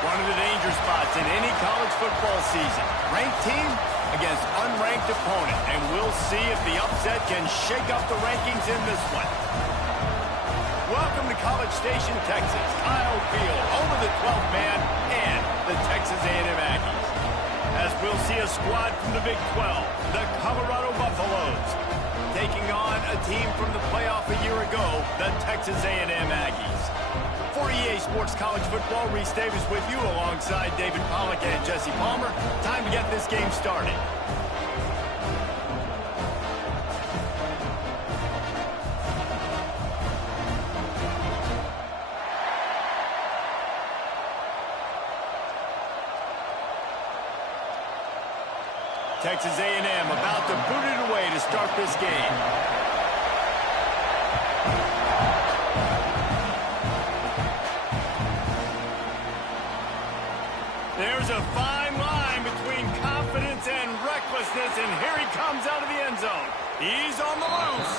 One of the danger spots in any college football season. Ranked team against unranked opponent. And we'll see if the upset can shake up the rankings in this one. Welcome to College Station, Texas. Kyle Field, home of the 12th man and the Texas A&M Aggies. As we'll see a squad from the Big 12, the Colorado Buffaloes, taking on a team from the playoff a year ago, the Texas A&M Aggies. For EA Sports College Football, Reese Davis with you alongside David Pollack and Jesse Palmer. Time to get this game started. Texas A&M about to boot it away to start this game. There's a fine line between confidence and recklessness, and here he comes out of the end zone. He's on the loose.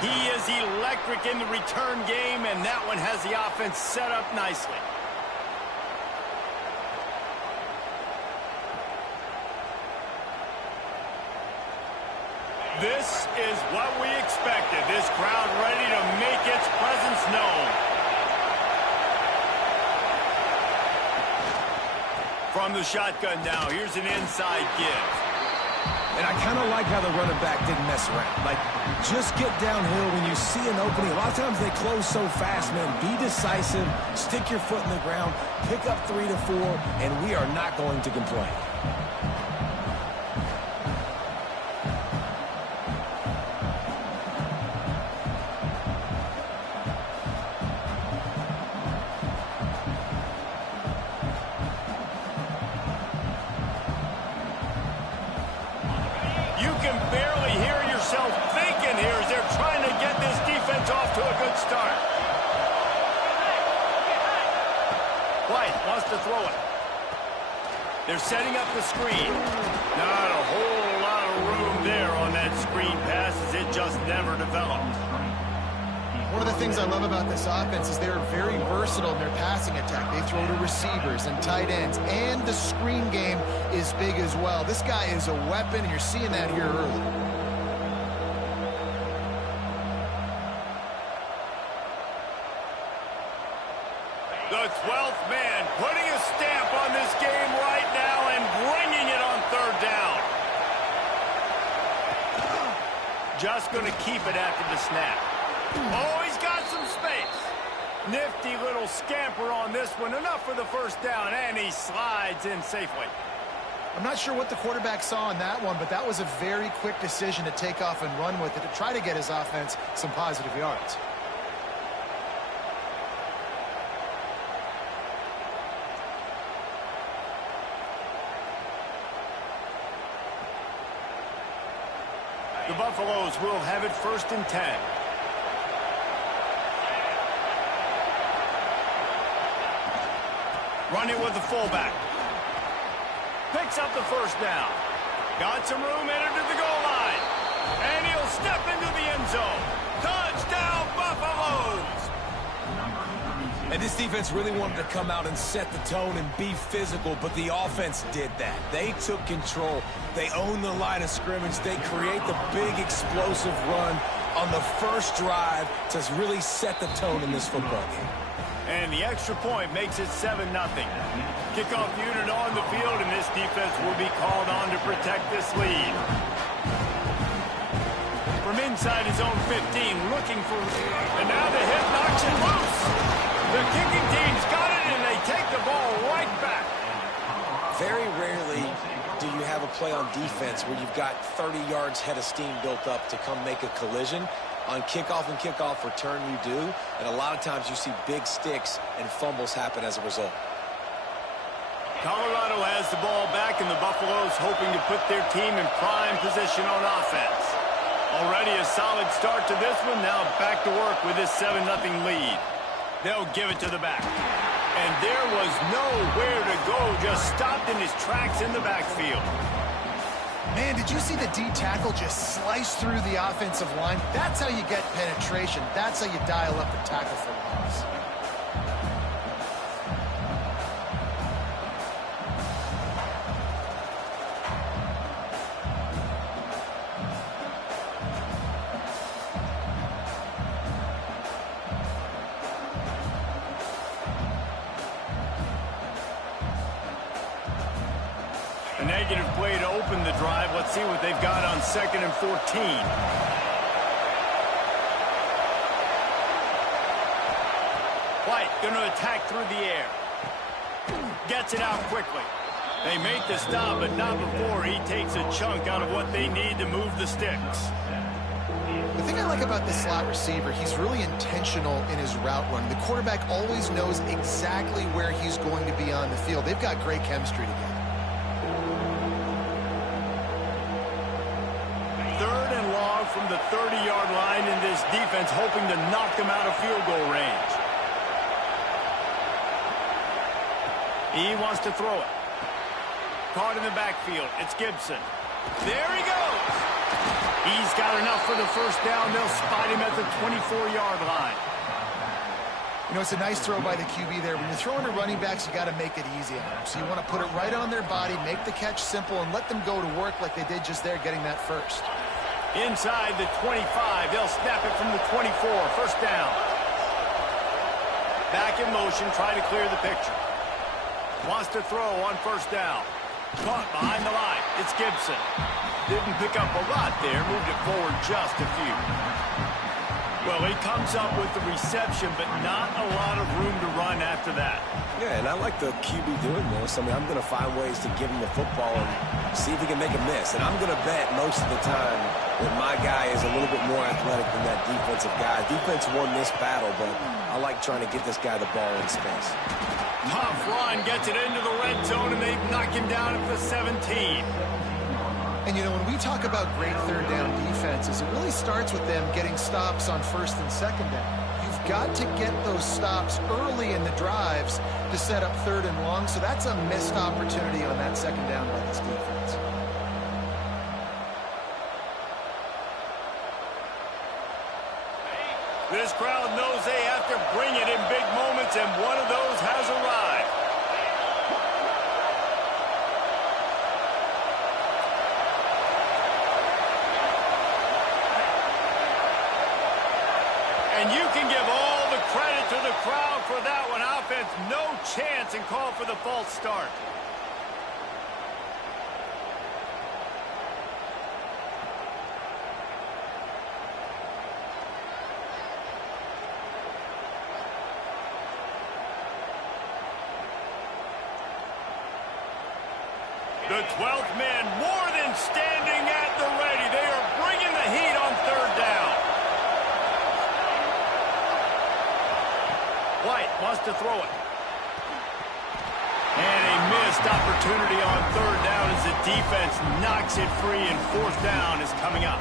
He is electric in the return game, and that one has the offense set up nicely. This is what we expected. This crowd ready to make its presence known. From the shotgun now, here's an inside give. And I kind of like how the running back didn't mess around. Like, just get downhill when you see an opening. A lot of times they close so fast, man. Be decisive, stick your foot in the ground, pick up 3 to 4, and we are not going to complain. You can barely hear yourself thinking here as they're trying to get this defense off to a good start. White wants to throw it. They're setting up the screen. Not a whole lot of room there on that screen pass as it just never developed. One of the things I love about this offense is they're very versatile in their passing attack. They throw to receivers and tight ends, and the screen game is big as well. This guy is a weapon, and you're seeing that here early. The 12th man putting a stamp on this game right now and bringing it on third down. Just going to keep it after the snap. Oh, he's got some space. Nifty little scamper on this one. Enough for the first down, and he slides in safely. I'm not sure what the quarterback saw on that one, but that was a very quick decision to take off and run with it to try to get his offense some positive yards. The Buffaloes will have it 1st and 10. Running with the fullback. Picks up the first down. Got some room, entered to the goal line. And he'll step into the end zone. Touchdown, Buffaloes! And this defense really wanted to come out and set the tone and be physical, but the offense did that. They took control. They owned the line of scrimmage. They create the big explosive run on the first drive to really set the tone in this football game. And the extra point makes it 7-0. Kickoff unit on the field, and this defense will be called on to protect this lead. From inside his own 15, looking for... And now the hit knocks it loose. The kicking team's got it, and they take the ball right back. Very rarely do you have a play on defense where you've got 30 yards head of steam built up to come make a collision. On kickoff and kickoff return, you do. And a lot of times you see big sticks and fumbles happen as a result. Colorado has the ball back, and the Buffaloes hoping to put their team in prime position on offense. Already a solid start to this one. Now back to work with this 7-0 lead. They'll give it to the back. And there was nowhere to go. Just stopped in his tracks in the backfield. Man, did you see the D tackle just slice through the offensive line? That's how you get penetration. That's how you dial up the tackle for loss. A negative play to open the drive. Let's see what they've got on 2nd and 14. White going to attack through the air. Gets it out quickly. They make the stop, but not before he takes a chunk out of what they need to move the sticks. The thing I like about this slot receiver, he's really intentional in his route run. The quarterback always knows exactly where he's going to be on the field. They've got great chemistry together. 3rd and long from the 30-yard line, in this defense hoping to knock them out of field goal range. He wants to throw it. Caught in the backfield. It's Gibson. There he goes. He's got enough for the first down. They'll spot him at the 24-yard line. You know, it's a nice throw by the QB there. When you're throwing to running backs, you got to make it easy on them. So you want to put it right on their body, make the catch simple, and let them go to work like they did just there, getting that first. Inside the 25, they'll snap it from the 24. First down. Back in motion, try to clear the picture. Wants to throw on first down. Caught behind the line. It's Gibson. Didn't pick up a lot there. Moved it forward just a few. Well, he comes up with the reception, but not a lot of room to run after that. Yeah, and I like the QB doing this. I mean, I'm going to find ways to give him the football and see if he can make a miss. And I'm going to bet most of the time that my guy is a little bit more athletic than that defensive guy. Defense won this battle, but I like trying to get this guy the ball in space. Tough run, gets it into the red zone, and they knock him down at the 17. And, you know, when we talk about great third down defenses, it really starts with them getting stops on 1st and 2nd down. You've got to get those stops early in the drives to set up 3rd and long, so that's a missed opportunity on that 2nd down by this defense. This crowd knows they have to bring it in big moments, and one of those has arrived. And you can give all the credit to the crowd for that one. Offense, no chance, and call for the false start. The 12th man more than standing at the ready. They are bringing the heat on third down. White wants to throw it. And a missed opportunity on third down as the defense knocks it free, and fourth down is coming up.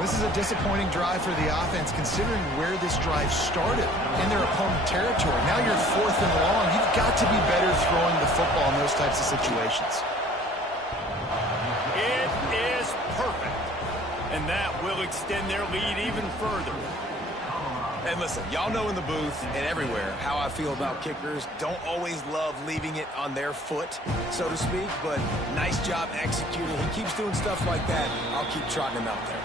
This is a disappointing drive for the offense, considering where this drive started in their opponent territory. Now you're fourth and long. You've got to be better throwing the football in those types of situations. It is perfect. And that will extend their lead even further. And listen, y'all know in the booth and everywhere how I feel about kickers. Don't always love leaving it on their foot, so to speak, but nice job executing. He keeps doing stuff like that. I'll keep trotting him out there.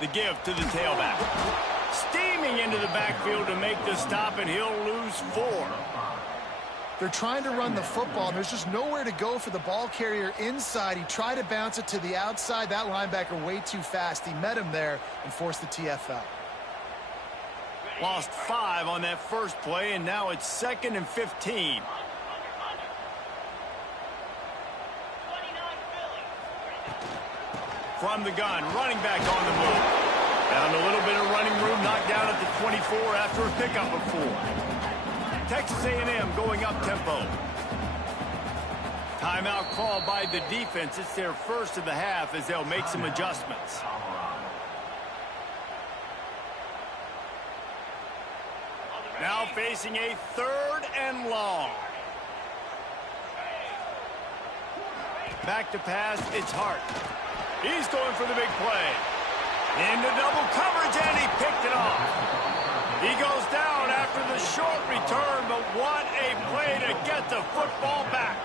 The give to the tailback. Steaming into the backfield to make the stop, and he'll lose 4. They're trying to run the football. There's just nowhere to go for the ball carrier inside. He tried to bounce it to the outside. That linebacker way too fast. He met him there and forced the TFL. Lost 5 on that first play, and now it's 2nd and 15. From the gun, running back on the move. Found a little bit of running room, knocked down at the 24 after a pickup of 4. Texas A&M going up tempo. Timeout called by the defense. It's their first of the half as they'll make some adjustments. Now facing a 3rd and long. Back to pass, it's Hart. He's going for the big play. Into double coverage, and he picked it off. He goes down after the short return, but what a play to get the football back.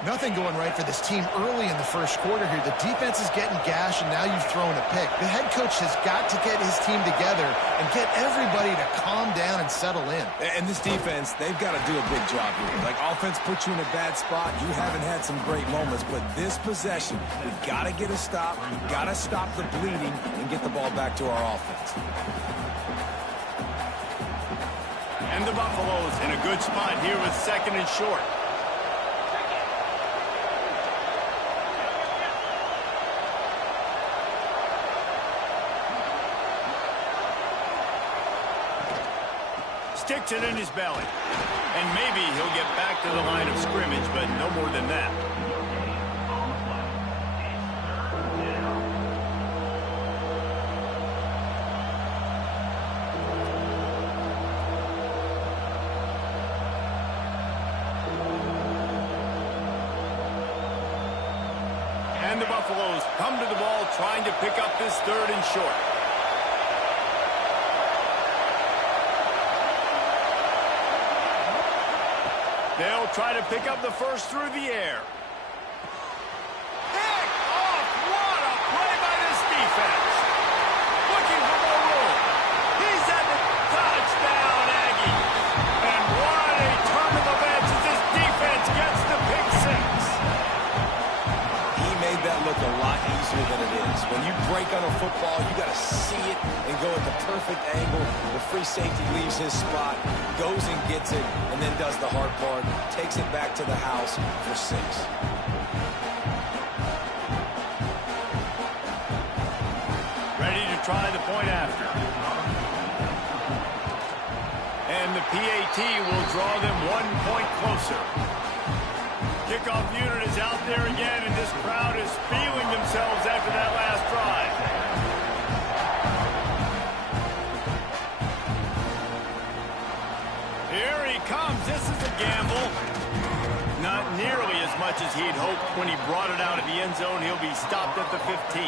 Nothing going right for this team early in the first quarter here. The defense is getting gashed, and now you've thrown a pick. The head coach has got to get his team together and get everybody to calm down and settle in. And this defense, they've got to do a big job here. Like, offense puts you in a bad spot. You haven't had some great moments, but this possession, we've got to get a stop. We've got to stop the bleeding and get the ball back to our offense. And the Buffaloes in a good spot here with 2nd and short. Sticks it in his belly. And maybe he'll get back to the line of scrimmage, but no more than that. And the Buffaloes come to the ball trying to pick up this 3rd and short. They'll try to pick up the first through the air. Pick off! What a play by this defense. Looking for more room. He's at the touchdown, Aggie. And what a turn of events as this defense gets the pick 6. He made that look a lot easier than it is. When you break on a football, you got to see it and go at the perfect angle. The free safety leaves his spot, goes and gets it, and then does the hard part, takes it back to the house for 6. Ready to try the point after. And the PAT will draw them 1 point closer. Kickoff unit is out there again, and this crowd is feeling themselves after that last drive. Here he comes. This is a gamble. Not nearly as much as he'd hoped when he brought it out of the end zone. He'll be stopped at the 15.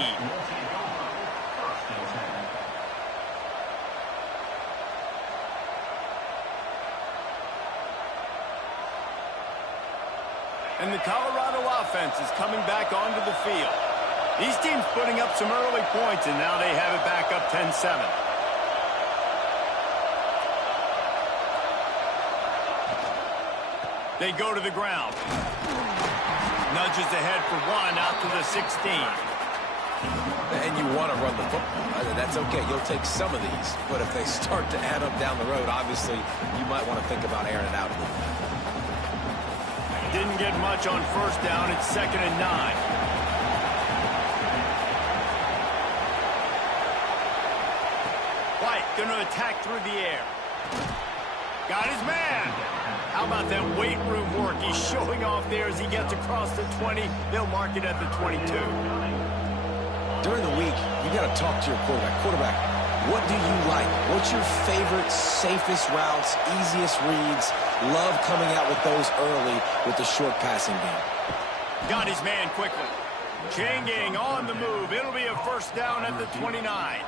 And the Colorado offense is coming back onto the field. These teams putting up some early points, and now they have it back up 10-7. They go to the ground. Nudges ahead for 1 out to the 16. And you want to run the football. That's okay. You'll take some of these. But if they start to add up down the road, obviously, you might want to think about airing it out a little bit. Didn't get much on first down. It's 2nd and 9. White going to attack through the air. Got his man. How about that weight room work? He's showing off there as he gets across the 20. They'll mark it at the 22. During the week, you got to talk to your quarterback. Quarterback, what do you like? What's your favorite, safest routes, easiest reads? Love coming out with those early with the short passing game. Got his man quickly. Chain gang on the move. It'll be a first down at the 29.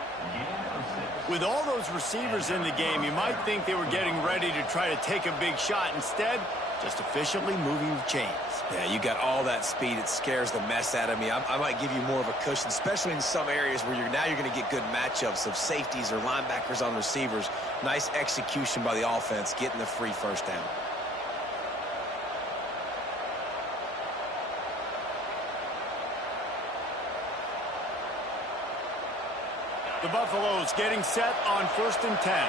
With all those receivers in the game, you might think they were getting ready to try to take a big shot. Instead, just efficiently moving the chains. Yeah, you got all that speed. It scares the mess out of me. I might give you more of a cushion, especially in some areas where you're going to get good matchups of safeties or linebackers on receivers. Nice execution by the offense, getting the free first down. The Buffaloes getting set on 1st and 10.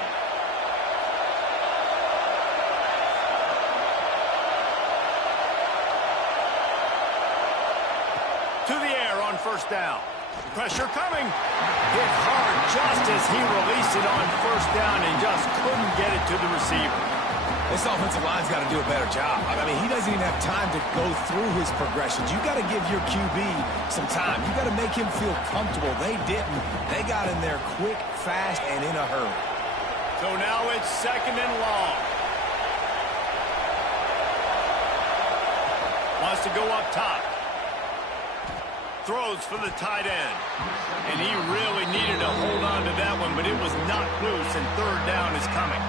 To the air on first down. Pressure coming. Hit hard just as he released it on first down and just couldn't get it to the receiver. This offensive line's got to do a better job. I mean, he doesn't even have time to go through his progressions. You got to give your QB some time. You got to make him feel comfortable. They didn't. They got in there quick, fast, and in a hurry. So now it's 2nd and long. Wants to go up top. Throws for the tight end. And he really needed to hold on to that one, but it was knocked loose, and 3rd down is coming.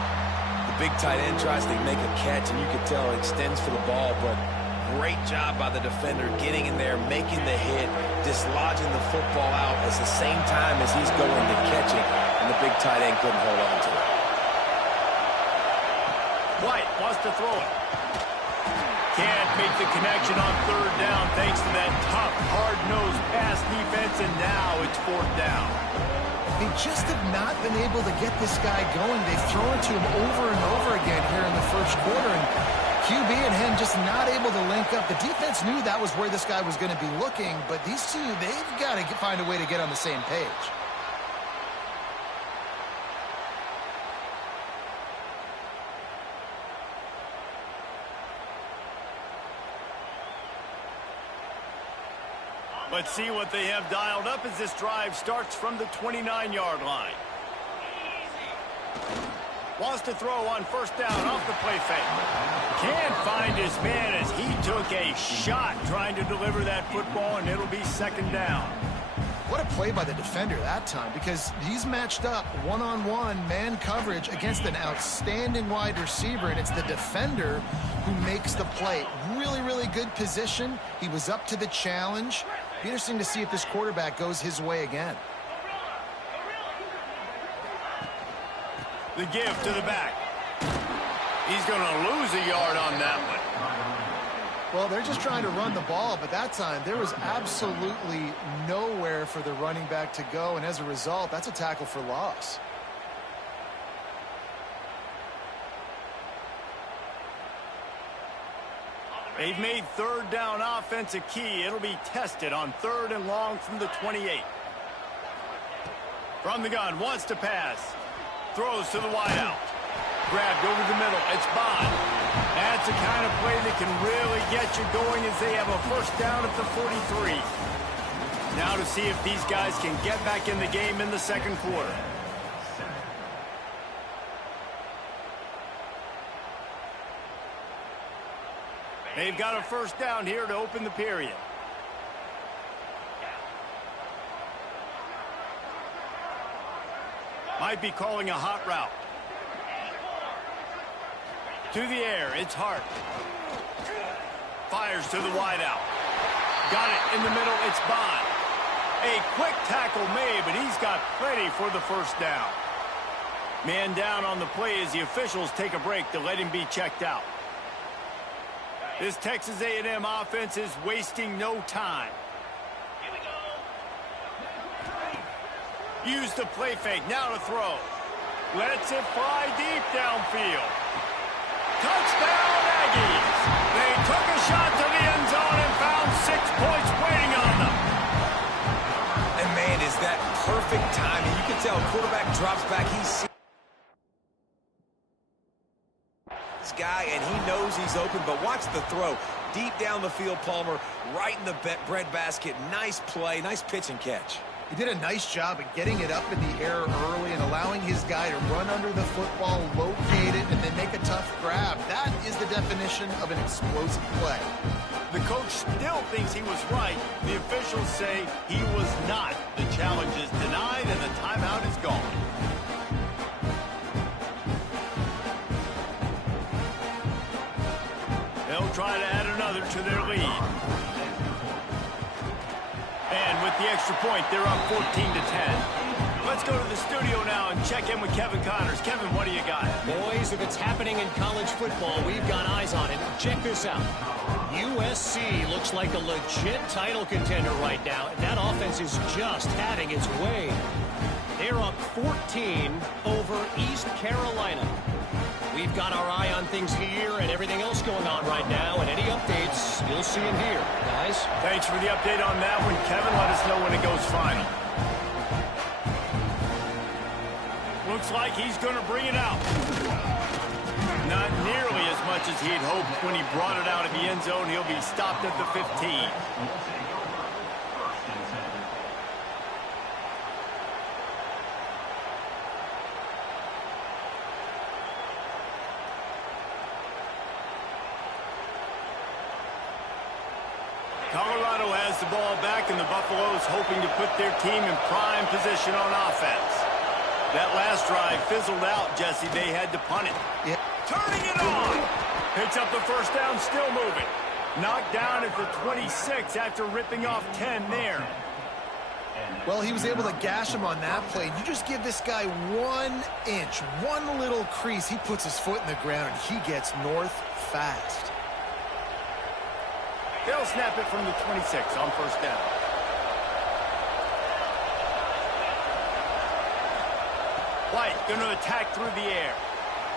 Big tight end tries to make a catch, and you can tell it extends for the ball, but great job by the defender getting in there, making the hit, dislodging the football out at the same time as he's going to catch it, and the big tight end couldn't hold on to it. White wants to throw it. Can't make the connection on 3rd down thanks to that tough, hard-nosed pass defense, and now it's 4th down. They just have not been able to get this guy going. They've thrown it to him over and over again here in the first quarter, and QB and him just not able to link up. The defense knew that was where this guy was going to be looking, but these two, they've got to find a way to get on the same page. Let's see what they have dialed up as this drive starts from the 29-yard line. Wants to throw on first down off the play fake. Can't find his man as he took a shot trying to deliver that football, and it'll be 2nd down. What a play by the defender that time, because he's matched up one-on-one man coverage against an outstanding wide receiver, and it's the defender who makes the play. Really, really good position. He was up to the challenge. Be interesting to see if this quarterback goes his way again. The give to the back. He's going to lose a yard on that one. Well, they're just trying to run the ball, but that time there was absolutely nowhere for the running back to go, and as a result, that's a tackle for loss. They've made 3rd down offense a key. It'll be tested on 3rd and long from the 28. From the gun, wants to pass. Throws to the wideout. Grabbed over the middle. It's Bond. That's the kind of play that can really get you going as they have a first down at the 43. Now to see if these guys can get back in the game in the second quarter. They've got a first down here to open the period. Might be calling a hot route. To the air, it's Hart. Fires to the wideout. Got it in the middle, it's Bond. A quick tackle made, but he's got plenty for the first down. Man down on the play as the officials take a break to let him be checked out. This Texas A&M offense is wasting no time. Here we go. Use the play fake, now to throw. Lets it fly deep downfield. Touchdown, Aggies! They took a shot to the end zone and found 6 points waiting on them. And, man, is that perfect timing. You can tell quarterback drops back. He's this guy, and he knows he's open, but watch the throw. Deep down the field, Palmer, right in the bread basket. Nice play, nice pitch and catch. He did a nice job at getting it up in the air early and allowing his guy to run under the football, locate it, and then make a tough grab. That is the definition of an explosive play. The coach still thinks he was right. The officials say he was not. The challenge is denied, and the timeout is gone. They'll try to add another to their lead. And with the extra point, they're up 14-10. Let's go to the studio now and check in with Kevin Connors. Kevin, what do you got? Boys, if it's happening in college football, we've got eyes on it. Check this out. USC looks like a legit title contender right now. That offense is just having its way. They're up 14 over East Carolina. We've got our eye on things here and everything else going on right now, and any updates, you'll see them here, guys. Thanks for the update on that one, Kevin. Let us know when it goes final. Looks like he's going to bring it out. Not nearly as much as he'd hoped when he brought it out of the end zone. He'll be stopped at the 15. Colorado has the ball back, and the Buffaloes hoping to put their team in prime position on offense. That last drive fizzled out, Jesse. They had to punt it. Yeah. Turning it on. Picks up the first down, still moving. Knocked down at the 26 after ripping off 10 there. Well, he was able to gash him on that play. You just give this guy 1 inch, one little crease. He puts his foot in the ground, and he gets north fast. They'll snap it from the 26 on first down. White going to attack through the air.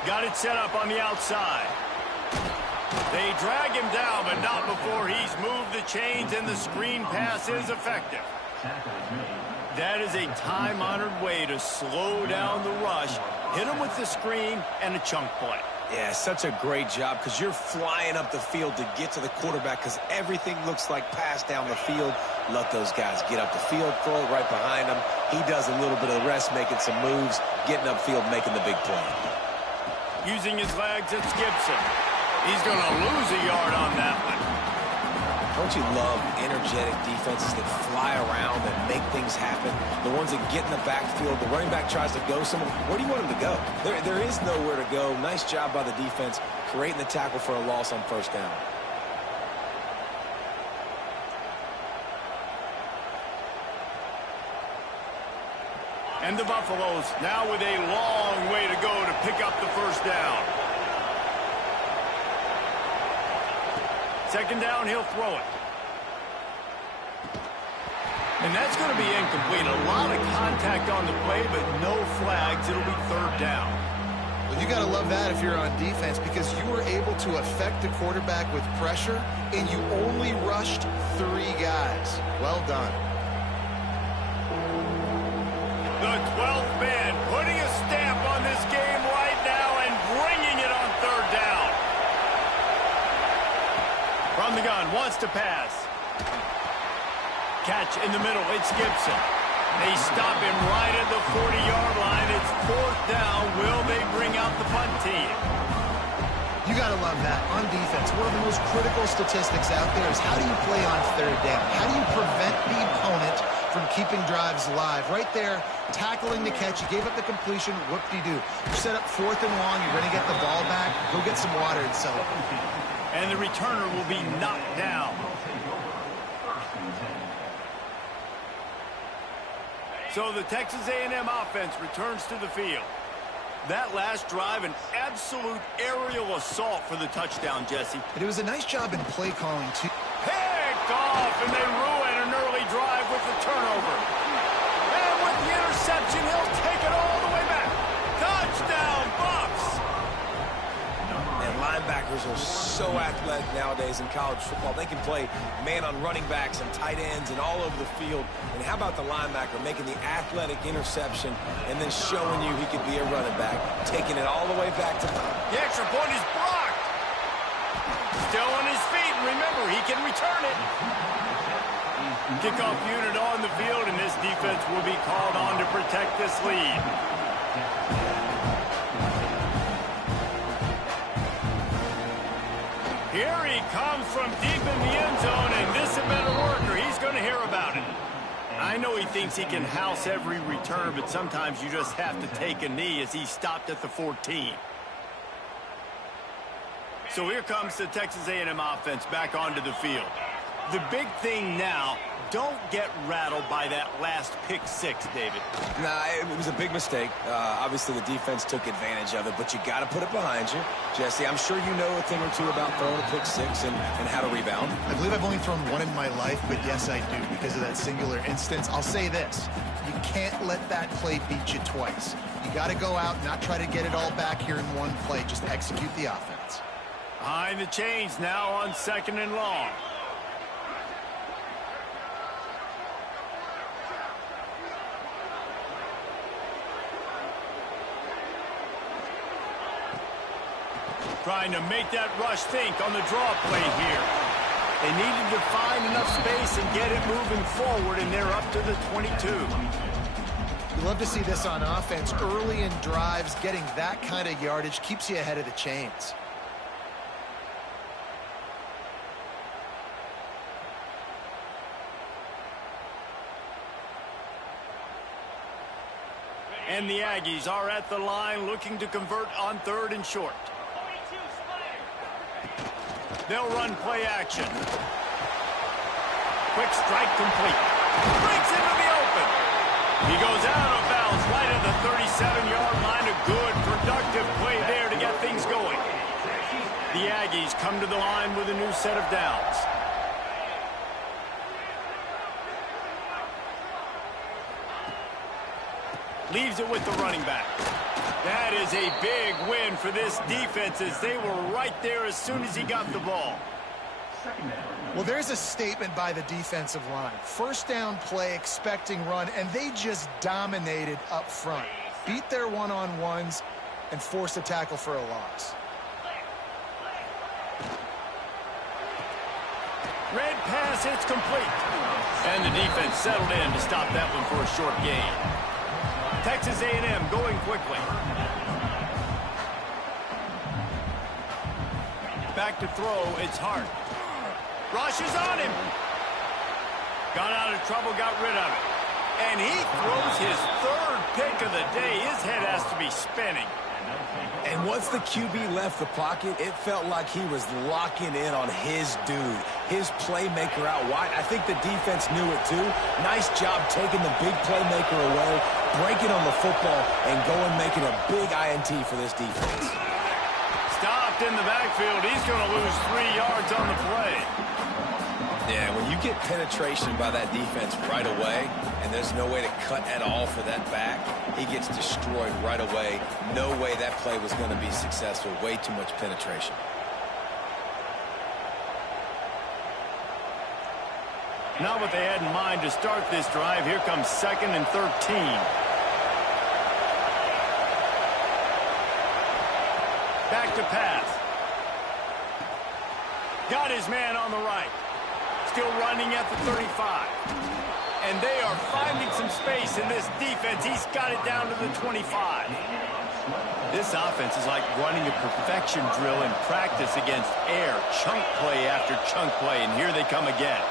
Got it set up on the outside. They drag him down, but not before he's moved the chains, and the screen pass is effective. That is a time-honored way to slow down the rush. Hit him with the screen and a chunk play. Yeah, such a great job because you're flying up the field to get to the quarterback because everything looks like pass down the field. Let those guys get up the field, throw it right behind him. He does a little bit of the rest, making some moves, getting upfield, making the big play. Using his legs, it's Gibson. He's going to lose a yard on that one. Don't you love energetic defenses that fly around and make things happen? The ones that get in the backfield, the running back tries to go somewhere. Where do you want him to go? There is nowhere to go. Nice job by the defense, creating the tackle for a loss on first down. And the Buffaloes now with a long way to go to pick up the first down. Second down, he'll throw it. And that's going to be incomplete. A lot of contact on the play, but no flags. It'll be third down. Well, you got to love that if you're on defense because you were able to affect the quarterback with pressure, and you only rushed 3 guys. Well done. The 12th man putting a stamp on this game right now and the gun, wants to pass. Catch in the middle, it's Gibson. They stop him right at the 40-yard line. It's 4th down. Will they bring out the punt team? You got to love that. On defense, one of the most critical statistics out there is how do you play on 3rd down? How do you prevent the opponent from keeping drives alive? Right there, tackling the catch. You gave up the completion. Whoop-de-doo. You set up 4th and long. You're going to get the ball back. Go get some water and celebrate. And the returner will be knocked down. So the Texas A&M offense returns to the field. That last drive, an absolute aerial assault for the touchdown, Jesse. But it was a nice job in play calling, too. Picked off, and they ruin an early drive with the turnover. And with the interception, he'll take it all the way back. Touchdown, Bucs! And linebackers are so athletic nowadays in college football. They can play man on running backs and tight ends and all over the field. And how about the linebacker making the athletic interception and then showing you he could be a running back, taking it all the way back to the extra point is blocked. Still on his feet, and remember, he can return it. Kickoff unit on the field, and this defense will be called on to protect this lead. Here he comes from deep in the end zone, and this a better worker. He's going to hear about it. I know he thinks he can house every return, but sometimes you just have to take a knee as he stopped at the 14. So here comes the Texas A&M offense back onto the field. The big thing now, don't get rattled by that last pick 6, David. Nah, it was a big mistake. Obviously, the defense took advantage of it, but you got to put it behind you. Jesse, I'm sure you know a thing or two about throwing a pick 6 and how to rebound. I believe I've only thrown one in my life, but yes, I do because of that singular instance. I'll say this. You can't let that play beat you twice. You got to go out and not try to get it all back here in one play. Just execute the offense. Behind the chains now on 2nd and long. Trying to make that rush think on the draw play here. They needed to find enough space and get it moving forward, and they're up to the 22. You love to see this on offense. Early in drives, getting that kind of yardage keeps you ahead of the chains. And the Aggies are at the line looking to convert on 3rd and short. They'll run play action. Quick strike complete. Breaks into the open. He goes out of bounds right at the 37-yard line. A good, productive play there to get things going. The Aggies come to the line with a new set of downs. Leaves it with the running back. That is a big win for this defense as they were right there as soon as he got the ball. Well, there's a statement by the defensive line. 1st down play, expecting run, and they just dominated up front. Beat their one-on-ones and forced a tackle for a loss. Red pass, it's complete. And the defense settled in to stop that one for a short gain. Texas A&M going quickly. Back to throw, it's Hart. Rush is on him. Got out of trouble, got rid of it. And he throws his 3rd pick of the day. His head has to be spinning. And once the QB left the pocket, it felt like he was locking in on his dude, his playmaker out wide. I think the defense knew it too. Nice job taking the big playmaker away, breaking on the football, and going making a big INT for this defense. Stopped in the backfield. He's going to lose 3 yards on the play. Yeah, when you get penetration by that defense right away, and there's no way to cut at all for that back, he gets destroyed right away. No way that play was going to be successful. Way too much penetration. Not what they had in mind to start this drive. Here comes 2nd and 13. Back to pass. Got his man on the right. Still running at the 35. And they are finding some space in this defense. He's got it down to the 25. This offense is like running a perfection drill in practice against air. Chunk play after chunk play, and here they come again.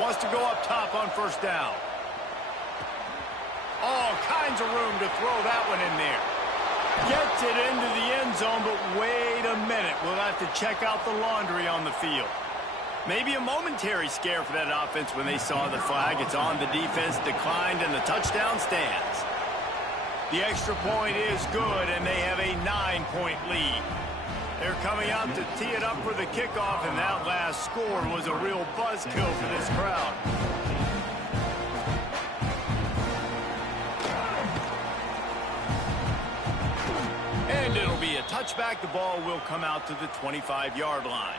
Wants to go up top on first down. All kinds of room to throw that one in there. Gets it into the end zone, but wait a minute. We'll have to check out the laundry on the field. Maybe a momentary scare for that offense when they saw the flag. It's on, the defense declined, and the touchdown stands. The extra point is good, and they have a 9-point lead. They're coming out to tee it up for the kickoff, and that last score was a real buzzkill for this crowd. And it'll be a touchback. The ball will come out to the 25-yard line.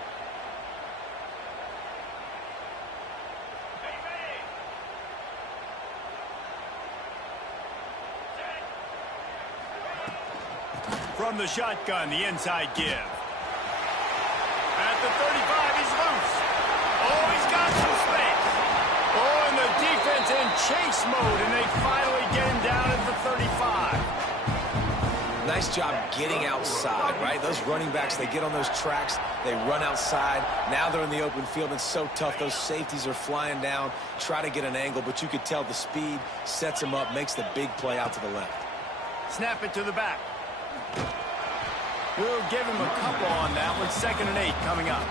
From the shotgun, the inside give. At the 35, he's loose. Oh, he's got some space. Oh, and the defense in chase mode, and they finally get him down at the 35. Nice job getting outside, right? Those running backs, they get on those tracks, they run outside. Now they're in the open field. It's so tough. Those safeties are flying down, try to get an angle, but you could tell the speed sets them up, makes the big play out to the left. Snap it to the back. We'll give him a couple on that one. 2nd and 8 coming up.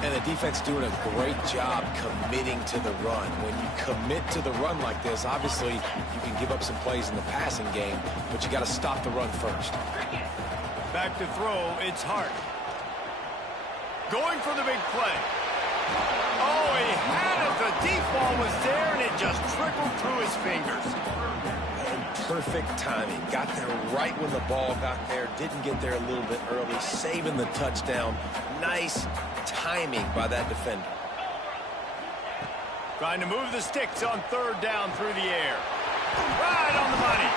And the defense doing a great job committing to the run. When you commit to the run like this, obviously you can give up some plays in the passing game, but you got to stop the run first. Back to throw, it's Hart. Going for the big play. Oh, he had it. The deep ball was there, and it just trickled through his fingers. Perfect timing. Got there right when the ball got there. Didn't get there a little bit early. Saving the touchdown. Nice timing by that defender. Trying to move the sticks on 3rd down through the air. Right on the money.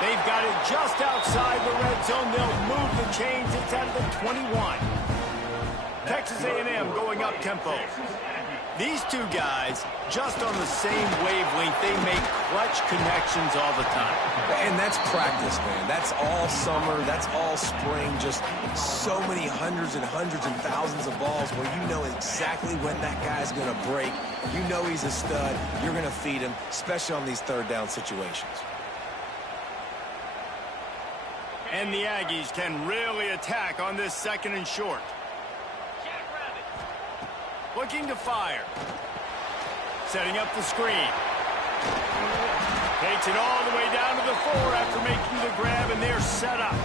They've got it just outside the red zone. They'll move the chains. It's at the 21. Texas A&M going up tempo. These two guys, just on the same wavelength, they make clutch connections all the time. And that's practice, man. That's all summer. That's all spring. Just so many hundreds and thousands of balls where you know exactly when that guy's going to break. You know he's a stud. You're going to feed him, especially on these 3rd down situations. And the Aggies can really attack on this 2nd and short. Looking to fire. Setting up the screen. Takes it all the way down to the 4 after making the grab, and they're set up.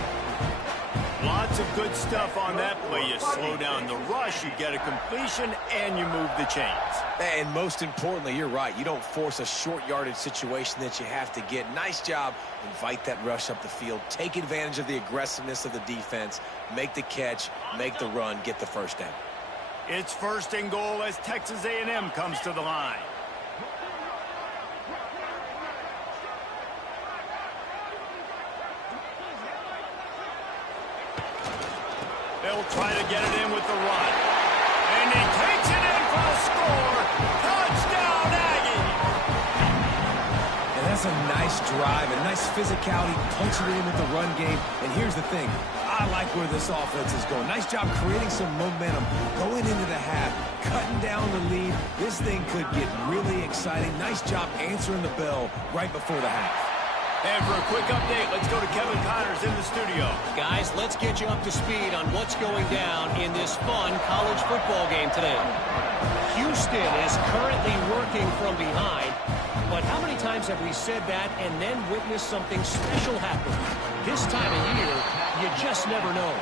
Lots of good stuff on that play. You slow down the rush, you get a completion, and you move the chains. And most importantly, you're right. You don't force a short yardage situation that you have to get. Nice job. Invite that rush up the field. Take advantage of the aggressiveness of the defense. Make the catch. Make the run. Get the 1st down. It's 1st and goal as Texas A&M comes to the line. They'll try to get it in with the run. And he takes it in for the score. Touchdown, Aggie! And that's a nice drive, a nice physicality, punching it in with the run game. And here's the thing. I like where this offense is going. Nice job creating some momentum, going into the half, cutting down the lead. This thing could get really exciting. Nice job answering the bell right before the half. And for a quick update, let's go to Kevin Connors in the studio. Guys, let's get you up to speed on what's going down in this fun college football game today. Houston is currently working from behind, but how many times have we said that and then witnessed something special happen? This time of year, you just never know.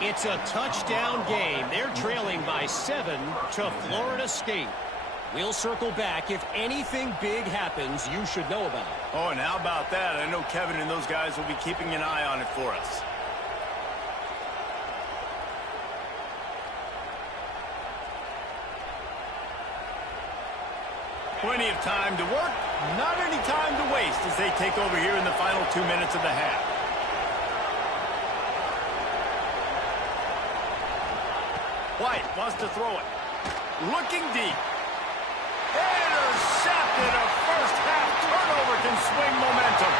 It's a touchdown game. They're trailing by 7 to Florida State. We'll circle back. If anything big happens, you should know about it. Oh, and how about that? I know Kevin and those guys will be keeping an eye on it for us. Plenty of time to work, not any time to waste as they take over here in the final 2 minutes of the half. White wants to throw it. Looking deep. Intercepted. A first-half turnover can swing momentum.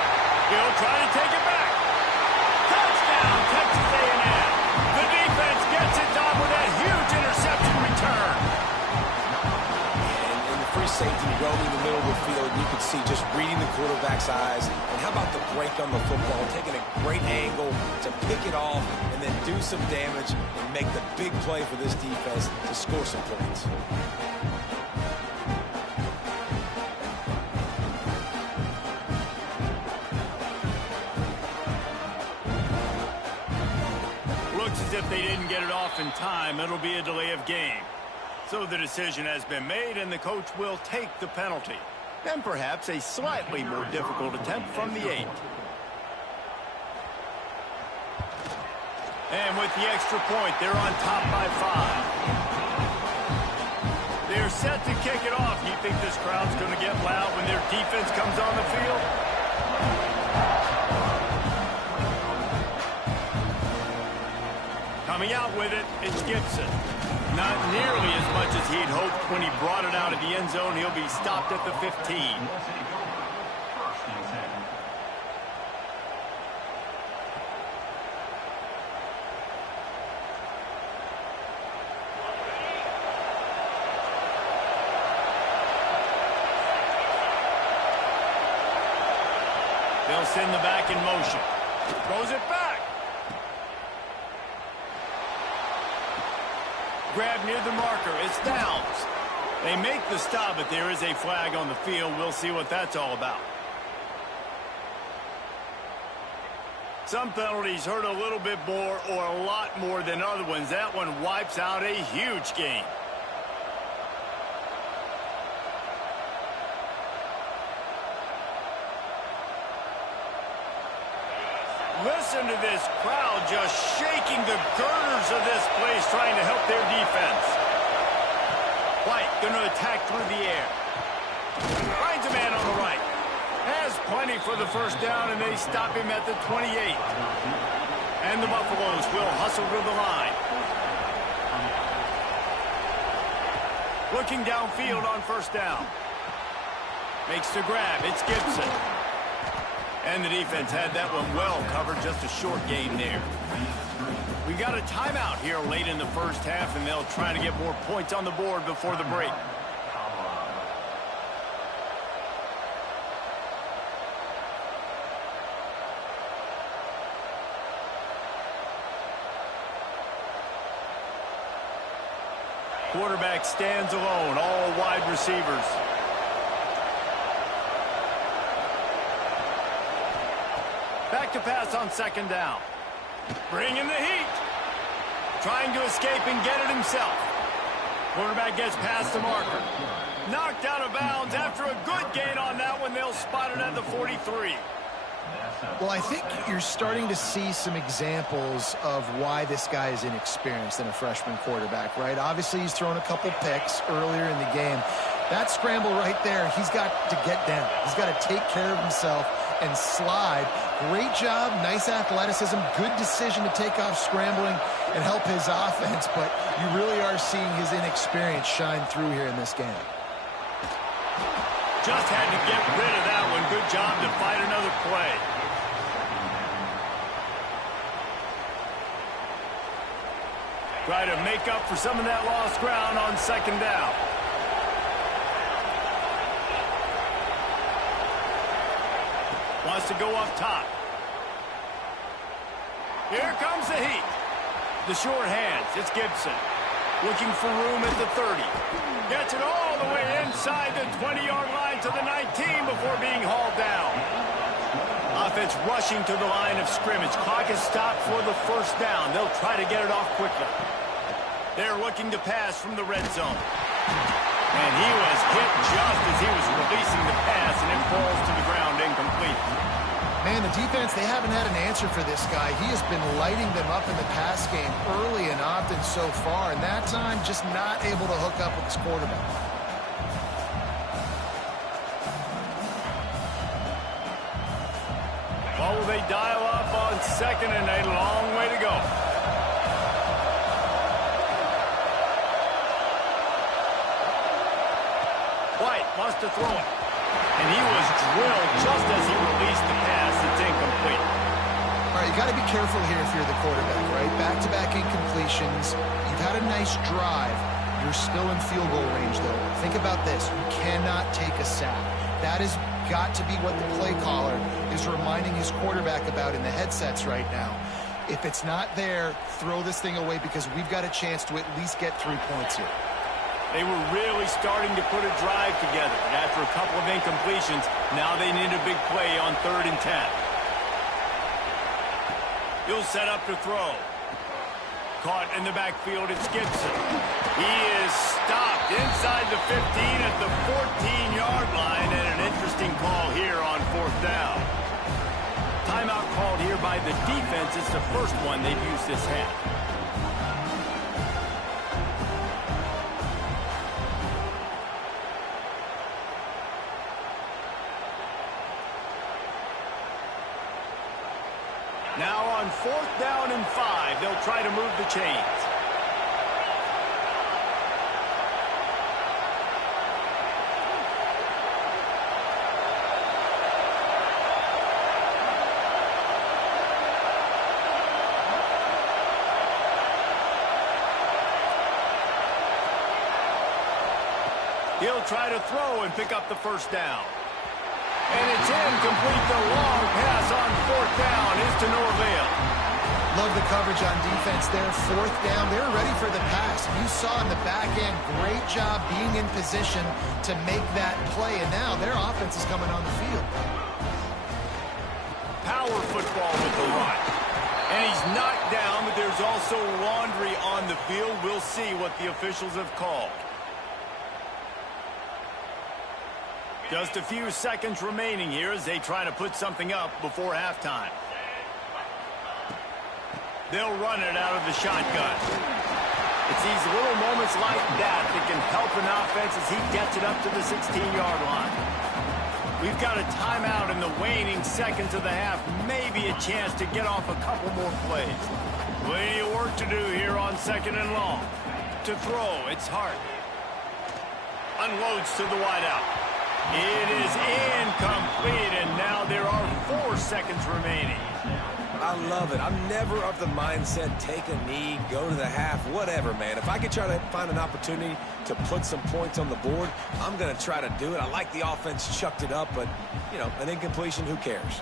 He'll try to take it back. Touchdown, Texas A&M. The defense gets it done with that huge interception return. And in the free safety roaming the middle of the field, you can see just reading the quarterback's eyes. And how about the break on the football, taking a great angle to pick it off and then do some damage and make the big play for this defense to score some points. If they didn't get it off in time, it'll be a delay of game. So the decision has been made, and the coach will take the penalty. And perhaps a slightly more difficult attempt from the 8. And with the extra point, they're on top by 5. They're set to kick it off. You think this crowd's going to get loud when their defense comes on the field? Coming out with it, it's Gibson. Not nearly as much as he'd hoped when he brought it out of the end zone. He'll be stopped at the 15. They'll send the back in motion. Throws it back. Grab near the marker. It's downs. They make the stop, but there is a flag on the field. We'll see what that's all about. Some penalties hurt a little bit more or a lot more than other ones. That one wipes out a huge game. Listen to this crowd just shaking the girders of this place, trying to help their defense. White going to attack through the air. Finds a man on the right. Has plenty for the first down, and they stop him at the 28. And the Buffaloes will hustle to the line. Looking downfield on first down. Makes the grab. It's Gibson. And the defense had that one well covered, just a short gain there. We got a timeout here late in the first half, and they'll try to get more points on the board before the break. Quarterback stands alone, all wide receivers. Back to pass on second down. Bringing the heat. Trying to escape and get it himself. Quarterback gets past the marker. Knocked out of bounds after a good gain on that one. They'll spot it at the 43. Well, I think you're starting to see some examples of why this guy is inexperienced in a freshman quarterback, right? Obviously, he's thrown a couple picks earlier in the game. That scramble right there, he's got to get down. He's got to take care of himself and slide. Great job, nice athleticism, good decision to take off scrambling and help his offense, but you really are seeing his inexperience shine through here in this game. Just had to get rid of that one. Good job to fight another play. Try to make up for some of that lost ground on second down. Wants to go up top. Here comes the heat. The short hands. It's Gibson. Looking for room at the 30. Gets it all the way inside the 20-yard line to the 19 before being hauled down. Offense rushing to the line of scrimmage. Clock is stopped for the first down. They'll try to get it off quickly. They're looking to pass from the red zone. And he was hit just as he was releasing the pass, and it falls to the ground incomplete. Man, the defense, they haven't had an answer for this guy. He has been lighting them up in the pass game early and often so far, and that time just not able to hook up with his quarterback. Well, will they dial up on second, and a long way to go. White wants to throw it. And he was drilled just as he released the pass. It's incomplete. All right, you got to be careful here if you're the quarterback, right? Back-to-back incompletions. You've had a nice drive. You're still in field goal range, though. Think about this. You cannot take a sack. That has got to be what the play caller is reminding his quarterback about in the headsets right now. If it's not there, throw this thing away because we've got a chance to at least get 3 points here. They were really starting to put a drive together. And after a couple of incompletions, now they need a big play on 3rd and 10. He'll set up to throw. Caught in the backfield, it's Gibson. He is stopped inside the 15 at the 14-yard line, and an interesting call here on 4th down. Timeout called here by the defense. It's the first one they've used this half. Now on 4th down and 5, they'll try to move the chains. He'll try to throw and pick up the 1st down. And it's incomplete. The long pass on 4th down is to no avail. Love the coverage on defense there. 4th down. They're ready for the pass. You saw in the back end, great job being in position to make that play. And now their offense is coming on the field. Power football with the run. And he's knocked down, but there's also laundry on the field. We'll see what the officials have called. Just a few seconds remaining here as they try to put something up before halftime. They'll run it out of the shotgun. It's these little moments like that that can help an offense as he gets it up to the 16-yard line. We've got a timeout in the waning seconds of the half. Maybe a chance to get off a couple more plays. Plenty of work to do here on 2nd and long. To throw, it's Hart. Unloads to the wideout. It is incomplete, and now there are 4 seconds remaining. I love it. I'm never of the mindset, take a knee, go to the half, whatever, man. If I could try to find an opportunity to put some points on the board, I'm going to try to do it. I like the offense chucked it up, but, you know, an incompletion, who cares?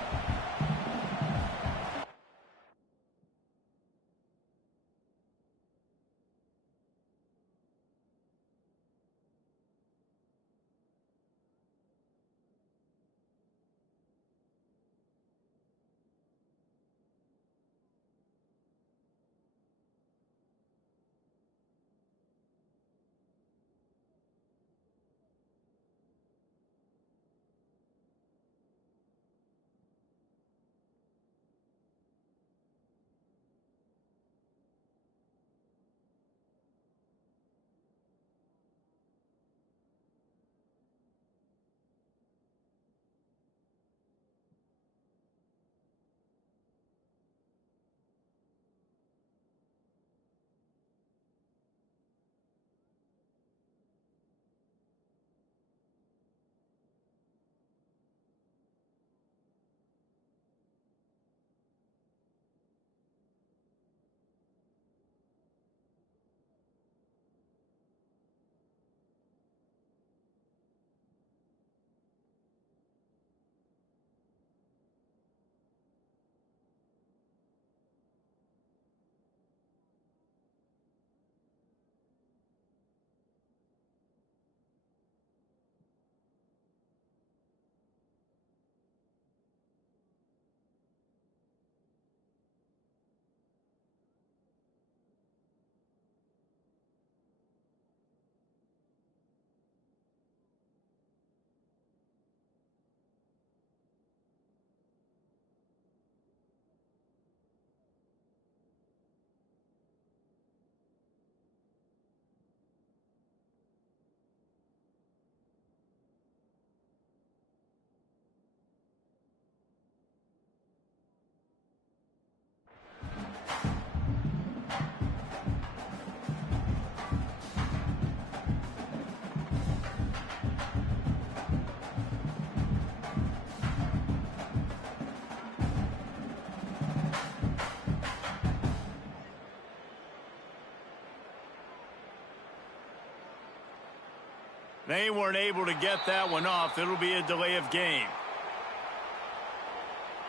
They weren't able to get that one off. It'll be a delay of game.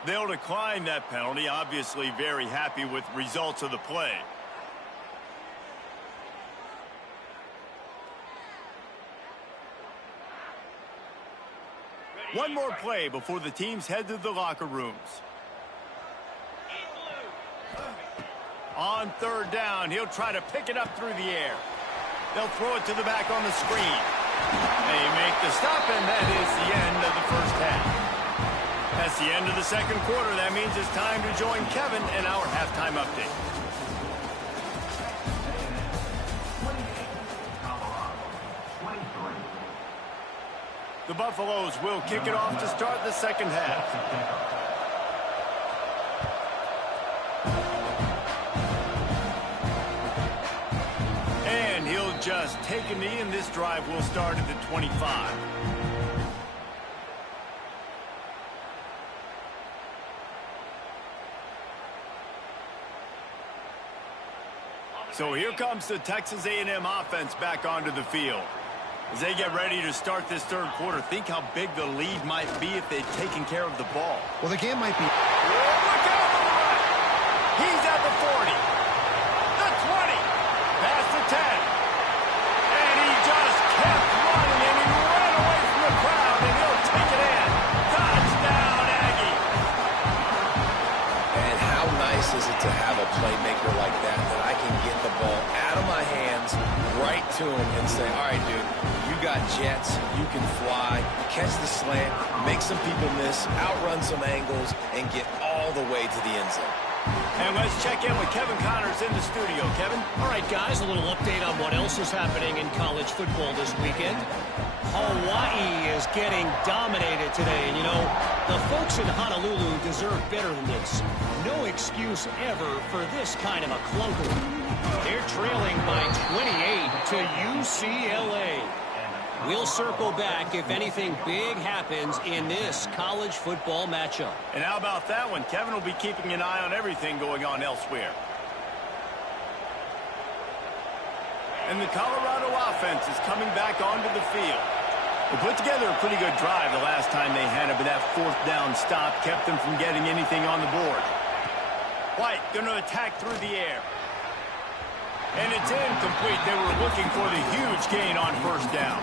They'll decline that penalty. Obviously very happy with results of the play. One more play before the teams head to the locker rooms. On third down, he'll try to pick it up through the air. They'll throw it to the back on the screen. They make the stop, and that is the end of the first half. That's the end of the second quarter. That means it's time to join Kevin in our halftime update. The Buffaloes will kick it off to start the second half. And he'll just take a knee, and this drive will start at the 25. So here comes the Texas A&M offense back onto the field. As they get ready to start this third quarter, think how big the lead might be if they'd taken care of the ball. Well, the game might be... Look out on the right. He's at the 40. The 20. Past the 10. And he just kept running, and he ran away from the crowd, and he'll take it in. Touchdown, Aggie. And how nice is it to have a playmaker like that I can get the ball out of my hands right to him and say, all right, dude, you got jets, you can fly, catch the slant, make some people miss, outrun some angles, and get all the way to the end zone. And let's check in with Kevin Connors in the studio. Kevin? All right, guys, a little update on what else is happening in college football this weekend. Hawaii is getting dominated today. And, you know, the folks in Honolulu deserve better than this. No excuse ever for this kind of a clunker. They're trailing by 28 to UCLA. We'll circle back if anything big happens in this college football matchup. And how about that one? Kevin will be keeping an eye on everything going on elsewhere. And the Colorado offense is coming back onto the field. They put together a pretty good drive the last time they had it, but that fourth down stop kept them from getting anything on the board. White going to attack through the air. And it's incomplete. They were looking for the huge gain on first down.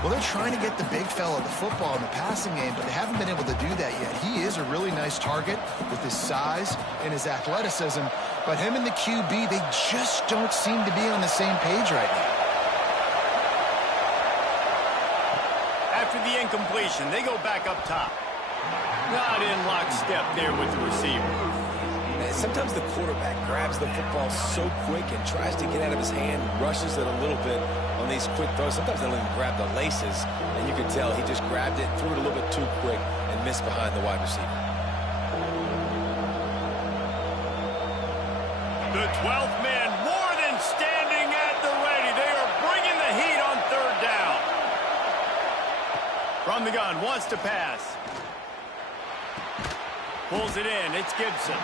Well, they're trying to get the big fella the football in the passing game, but they haven't been able to do that yet. He is a really nice target with his size and his athleticism, but him and the QB, they just don't seem to be on the same page right now. After the incompletion, they go back up top. Not in lockstep there with the receiver. Sometimes the quarterback grabs the football so quick and tries to get out of his hand, rushes it a little bit on these quick throws. Sometimes they'll even grab the laces, and you can tell he just grabbed it, threw it a little bit too quick, and missed behind the wide receiver. The 12th man more than standing at the ready. They are bringing the heat on third down. From the gun, wants to pass. Pulls it in. It's Gibson.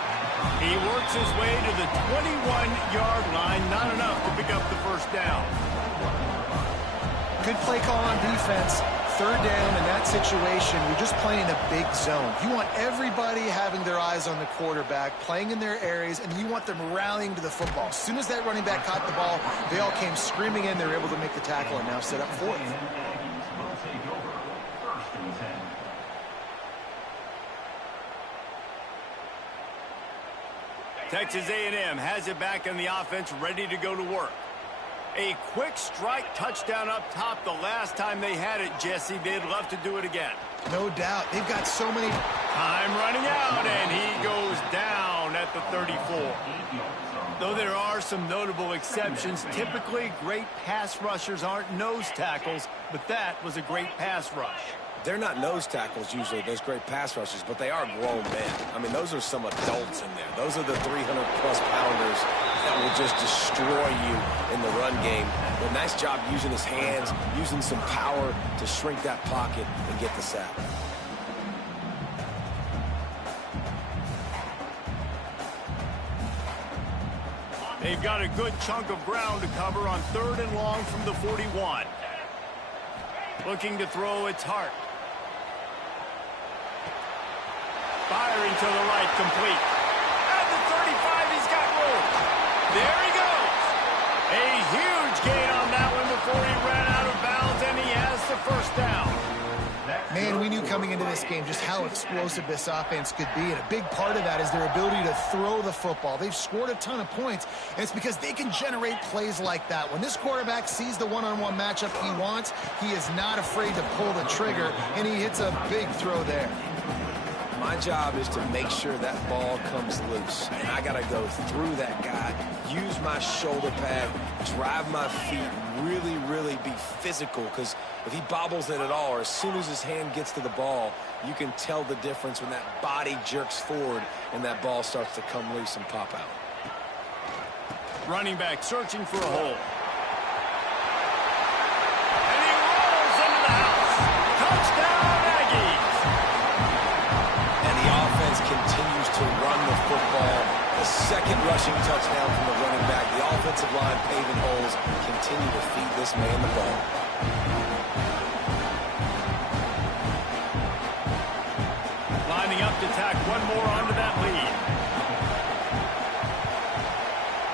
He works his way to the 21-yard line. Not enough to pick up the first down. Good play call on defense. Third down in that situation, you're just playing a big zone. You want everybody having their eyes on the quarterback, playing in their areas, and you want them rallying to the football. As soon as that running back caught the ball, they all came screaming in. They were able to make the tackle and now set up fourth. Texas A&M has it back in the offense, ready to go to work. A quick strike touchdown up top the last time they had it, Jesse. They'd love to do it again. No doubt. They've got so many... Time running out, and he goes down at the 34. Though there are some notable exceptions, typically great pass rushers aren't nose tackles, but that was a great pass rush. They're not nose tackles usually, those great pass rushers, but they are grown men. I mean, those are some adults in there. Those are the 300-plus pounders that will just destroy you in the run game. But nice job using his hands, using some power to shrink that pocket and get the sack. They've got a good chunk of ground to cover on third and long from the 41. Looking to throw, it's Hart. Firing to the right, complete. At the 35, he's got room. There he goes. A huge gain on that one before he ran out of bounds, and he has the first down. Man, we knew coming into this game just how explosive this offense could be, and a big part of that is their ability to throw the football. They've scored a ton of points, and it's because they can generate plays like that. When this quarterback sees the one-on-one matchup he wants, he is not afraid to pull the trigger, and he hits a big throw there. My job is to make sure that ball comes loose, and I got to go through that guy, use my shoulder pad, drive my feet, really be physical, because if he bobbles it at all, or as soon as his hand gets to the ball, you can tell the difference when that body jerks forward and that ball starts to come loose and pop out. Running back searching for a hole. And he rolls into the house. Touchdown, Aggies. And the offense continues to run the football. The second rushing touchdown from the running back. The offensive line paving holes. Continue to feed this man the ball. Lining up to tack one more onto that lead.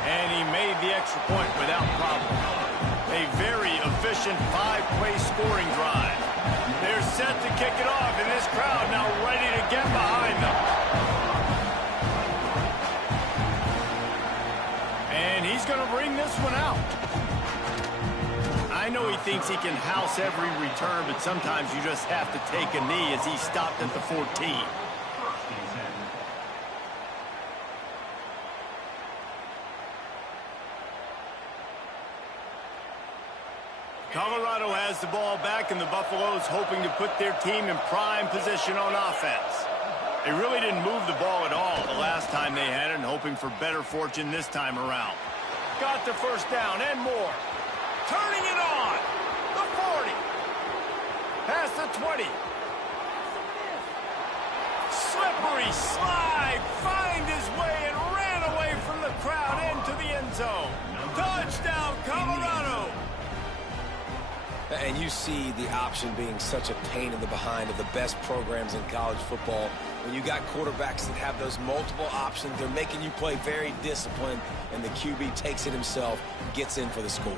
And he made the extra point without problem. A very efficient 5-play scoring drive. They're set to kick it off, and this crowd now ready to get behind them. And he's going to bring this one out. I know he thinks he can house every return, but sometimes you just have to take a knee as he stopped at the 14. Colorado has the ball back, and the Buffaloes hoping to put their team in prime position on offense. They really didn't move the ball at all the last time they had it, and hoping for better fortune this time around. Got the first down and more. Turning it on. The 40. Past the 20. Slippery slide. Find his way and ran away from the crowd into the end zone. Touchdown, Colorado. And you see the option being such a pain in the behind of the best programs in college football. When you got quarterbacks that have those multiple options, they're making you play very disciplined, and the QB takes it himself, gets in for the score.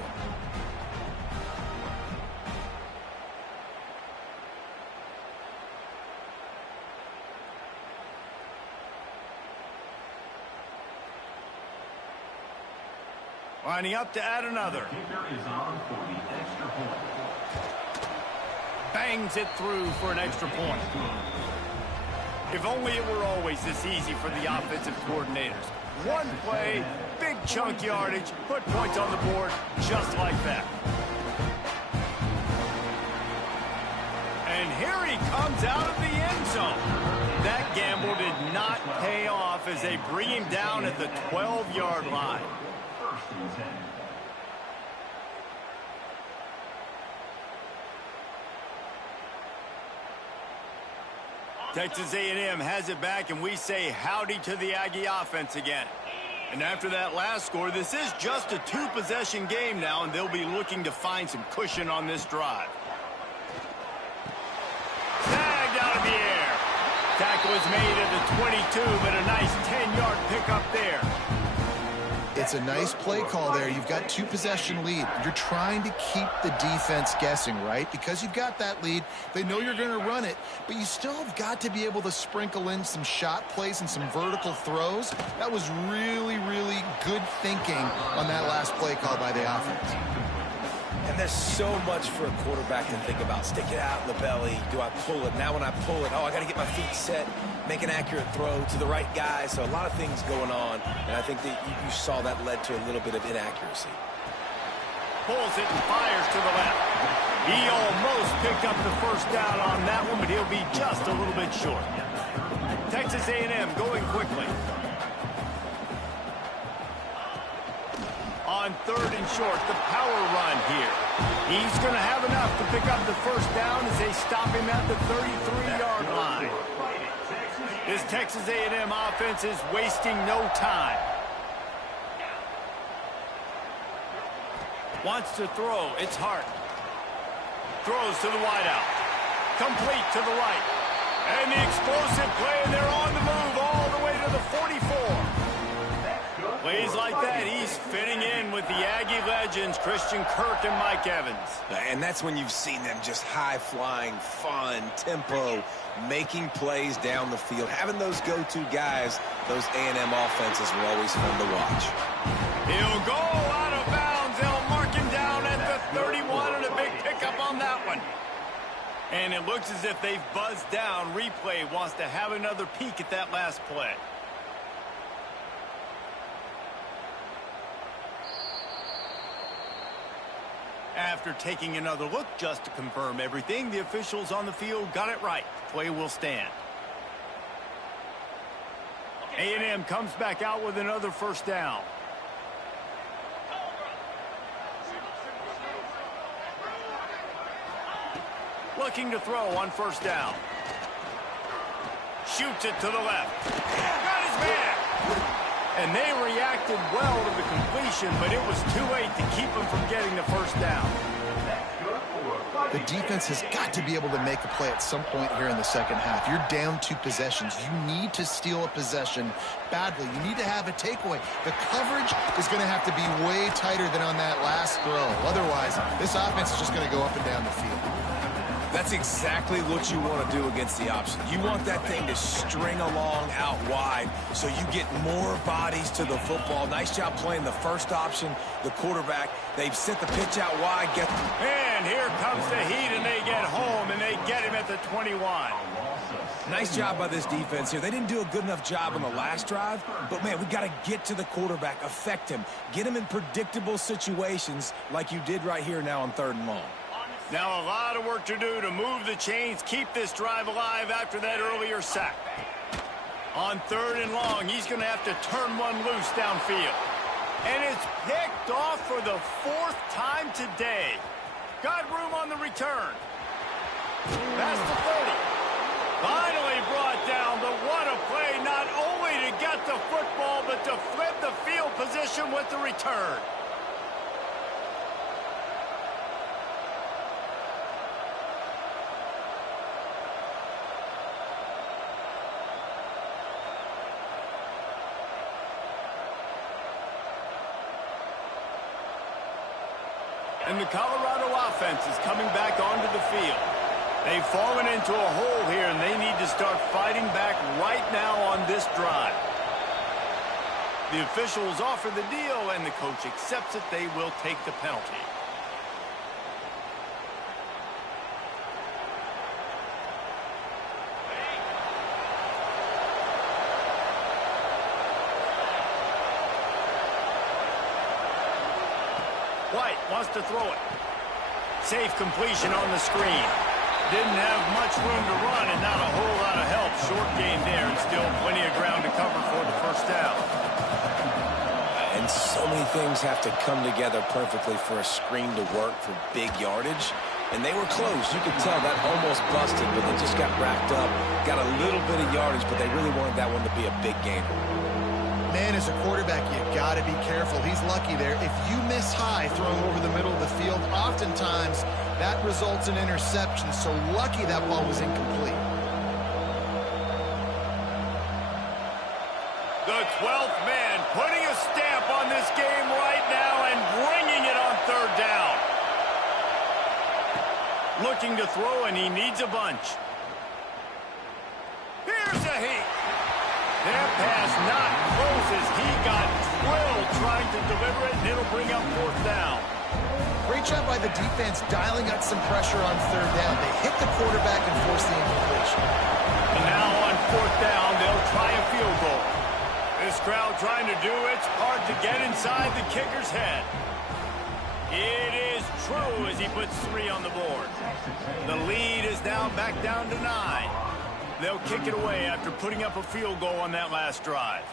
Lining up to add another. Bangs it through for an extra point. If only it were always this easy for the offensive coordinators. One play, big chunk yardage, put points on the board just like that. And here he comes out of the end zone. That gamble did not pay off as they bring him down at the 12-yard line. Texas A&M has it back, and we say howdy to the Aggie offense again. And after that last score, this is just a two-possession game now, and they'll be looking to find some cushion on this drive. Snagged out of the air. Tackle is made at the 22, but a nice 10-yard pickup there. It's a nice play call there. You've got two-possession lead. You're trying to keep the defense guessing, right? Because you've got that lead, they know you're going to run it, but you still have got to be able to sprinkle in some shot plays and some vertical throws. That was really good thinking on that last play call by the offense. And there's so much for a quarterback to think about. Stick it out in the belly. Do I pull it? Now when I pull it, I got to get my feet set, make an accurate throw to the right guy. So a lot of things going on, and I think that you saw that led to a little bit of inaccuracy. Pulls it and fires to the left. He almost picked up the first down on that one, but he'll be just a little bit short. Texas A&M going quickly. On third and short, the power run here. He's going to have enough to pick up the first down as they stop him at the 33-yard line. This Texas A&M offense is wasting no time. Wants to throw. It's Hart. throws to the wideout. Complete to the right. And the explosive play, and they're on the move all the way to the 44. Plays like that, he's fitting in with the Aggie legends, Christian Kirk and Mike Evans. And that's when you've seen them just high-flying, fun, tempo, making plays down the field. Having those go-to guys, those A&M offenses were always fun to watch. He'll go out of bounds. They'll mark him down at the 31, and a big pickup on that one. And it looks as if they've buzzed down. Replay wants to have another peek at that last play. After taking another look just to confirm everything, the officials on the field got it right. Play will stand. A&M comes back out with another first down. Looking to throw on first down. Shoots it to the left. Got his man. And they reacted well to the completion, but it was too late to keep them from getting the first down. The defense has got to be able to make a play at some point here in the second half. You're down 2 possessions. You need to steal a possession badly. You need to have a takeaway. The coverage is going to have to be way tighter than on that last throw. Otherwise, this offense is just going to go up and down the field. That's exactly what you want to do against the option. You want that thing to string along out wide so you get more bodies to the football. Nice job playing the first option, the quarterback. They've sent the pitch out wide. And here comes the heat, and they get home, and they get him at the 21. Nice job by this defense here. They didn't do a good enough job on the last drive, but, man, we got to get to the quarterback, affect him, get him in predictable situations like you did right here now on 3rd and long. Now a lot of work to do to move the chains, keep this drive alive after that earlier sack. On 3rd and long, he's going to have to turn one loose downfield. And it's picked off for the 4th time today. Got room on the return. Past the 30. Finally brought down, but what a play, not only to get the football, but to flip the field position with the return. And the Colorado offense is coming back onto the field. They've fallen into a hole here, and they need to start fighting back right now on this drive. The officials offer the deal, and the coach accepts it. They will take the penalty. White wants to throw it. Safe completion on the screen. Didn't have much room to run and not a whole lot of help. Short game there and still plenty of ground to cover for the first down. And so many things have to come together perfectly for a screen to work for big yardage. And they were close. You could tell that almost busted, but they just got wrapped up. Got a little bit of yardage, but they really wanted that one to be a big gainer. Man, as a quarterback, you got to be careful. He's lucky there. If you miss high throwing over the middle of the field, oftentimes that results in interception. So lucky that ball was incomplete. The 12th man putting a stamp on this game right now and bringing it on 3rd down. Looking to throw, and he needs a bunch. Here's a heat. Their pass not close as he got drilled trying to deliver it, and it'll bring up 4th down. Great job by the defense dialing up some pressure on 3rd down. They hit the quarterback and forced the incompletion. And now on 4th down, they'll try a field goal. This crowd trying to do its part to get inside the kicker's head. It is true as he puts 3 on the board. The lead is now back down to 9. They'll kick it away after putting up a field goal on that last drive.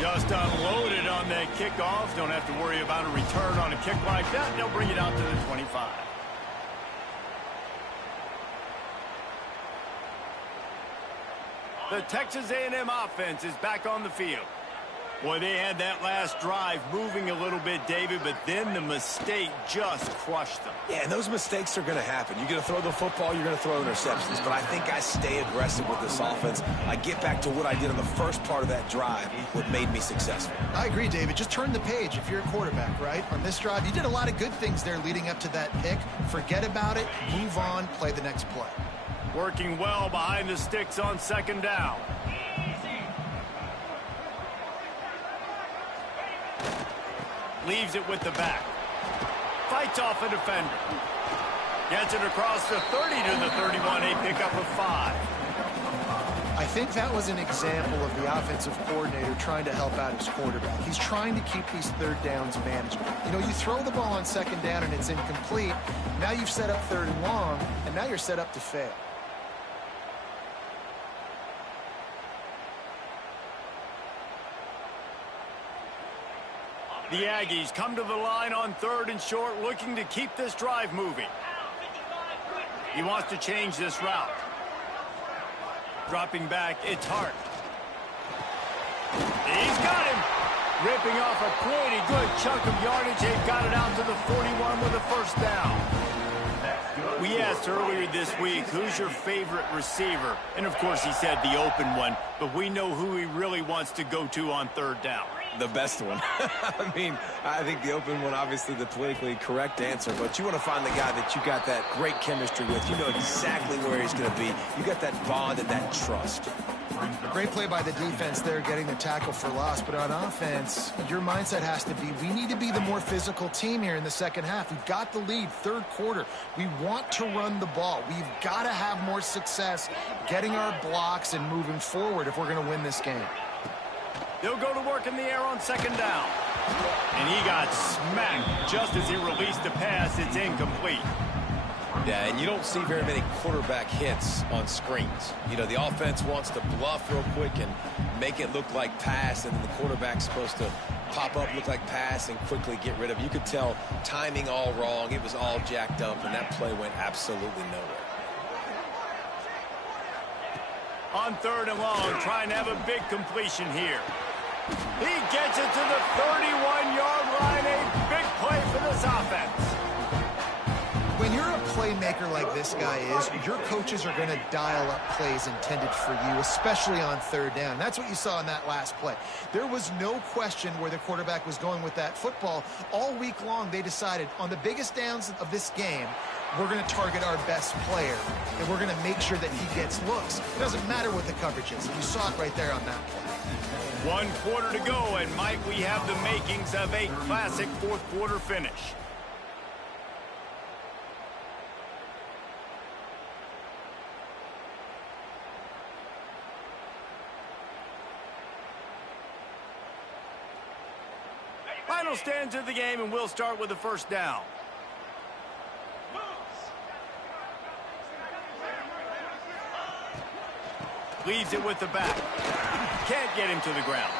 Just unloaded on that kickoff. Don't have to worry about a return on a kick like that. They'll bring it out to the 25. The Texas A&M offense is back on the field. Boy, they had that last drive moving a little bit, David, but then the mistake just crushed them. Yeah, and those mistakes are going to happen. You're going to throw the football, you're going to throw interceptions. But I think I stay aggressive with this offense. I get back to what I did in the first part of that drive, what made me successful. I agree, David. Just turn the page if you're a quarterback, right? On this drive, you did a lot of good things there leading up to that pick. Forget about it, move on, play the next play. Working well behind the sticks on second down. Leaves it with the back. Fights off a defender. Gets it across the 30 to the 31. A pickup of 5. I think that was an example of the offensive coordinator trying to help out his quarterback. He's trying to keep these third downs manageable. You know, you throw the ball on second down and it's incomplete. Now you've set up third and long, and now you're set up to fail. The Aggies come to the line on third and short, looking to keep this drive moving. He wants to change this route. Dropping back, it's Hart. He's got him. Ripping off a pretty good chunk of yardage. They've got it out to the 41 with a first down. We asked earlier this week, who's your favorite receiver? And, of course, he said the open one, but we know who he really wants to go to on third down. The best one. I mean, I think the open one, obviously the politically correct answer, but you want to find the guy that you got that great chemistry with. You know exactly where he's going to be. You got that bond and that trust. Great play by the defense there, getting the tackle for loss. But on offense, your mindset has to be, we need to be the more physical team here in the second half. We've got the lead, third quarter. We want to run the ball. We've got to have more success getting our blocks and moving forward if we're going to win this game. They'll go to work in the air on second down. And he got smacked just as he released the pass. It's incomplete. Yeah, and you don't see very many quarterback hits on screens. You know, the offense wants to bluff real quick and make it look like pass, and then the quarterback's supposed to pop up, look like pass, and quickly get rid of it. You could tell timing all wrong. It was all jacked up, and that play went absolutely nowhere. On third and long, trying to have a big completion here. He gets it to the 31-yard line. A big play for this offense. When you're a playmaker like this guy is, your coaches are going to dial up plays intended for you, especially on third down. That's what you saw in that last play. There was no question where the quarterback was going with that football. All week long, they decided on the biggest downs of this game, we're going to target our best player, and we're going to make sure that he gets looks. It doesn't matter what the coverage is. You saw it right there on that play. 1 quarter to go, and Mike, we have the makings of a classic fourth quarter finish. Final stands of the game, and we'll start with the first down. Leaves it with the back. Can't get him to the ground.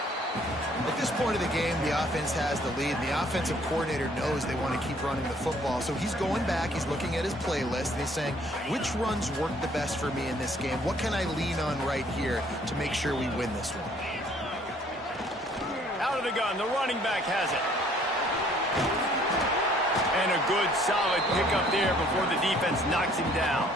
At this point of the game, the offense has the lead, and the offensive coordinator knows they want to keep running the football. So he's going back, he's looking at his playlist, and he's saying, which runs work the best for me in this game? What can I lean on right here to make sure we win this one? Out of the gun, the running back has it. And a good, solid pickup there before the defense knocks him down.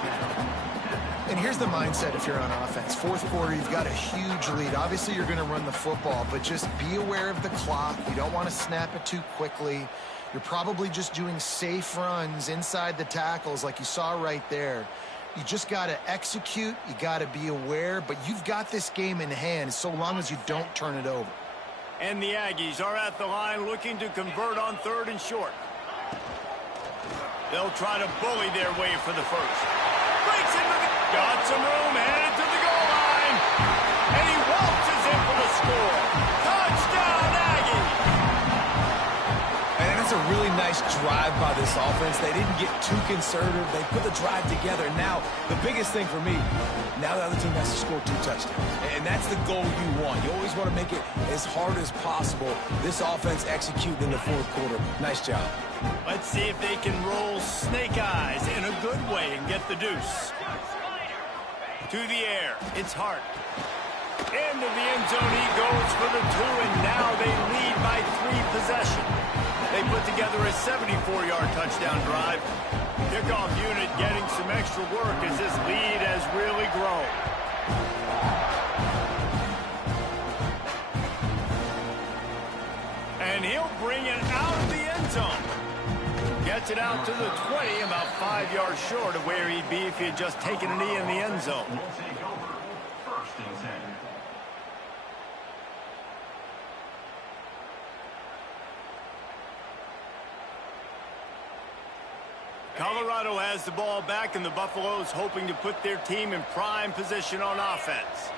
And here's the mindset if you're on offense. Fourth quarter, you've got a huge lead. Obviously, you're going to run the football, but just be aware of the clock. You don't want to snap it too quickly. You're probably just doing safe runs inside the tackles like you saw right there. You just got to execute. You got to be aware, but you've got this game in hand so long as you don't turn it over. And the Aggies are at the line looking to convert on third and short. They'll try to bully their way for the first. Breaks into the... Got some room, headed to the goal line. And he waltzes in for the score. Touchdown, Aggies! And that's a really nice drive by this offense. They didn't get too conservative. They put the drive together. Now, the biggest thing for me, now the other team has to score 2 touchdowns. And that's the goal you want. You always want to make it as hard as possible. This offense executed in the fourth quarter. Nice job. Let's see if they can roll snake eyes in a good way and get the deuce. To the air, it's Hart. Into the end zone he goes for the 2, and now they lead by 3 possessions. They put together a 74-yard touchdown drive. Kickoff unit getting some extra work as this lead has really grown. And he'll bring it out of the end zone. Gets it out to the 20, about 5 yards short of where he'd be if he had just taken a knee in the end zone. We'll take over 1st and 10. Colorado has the ball back, and the Buffaloes hoping to put their team in prime position on offense.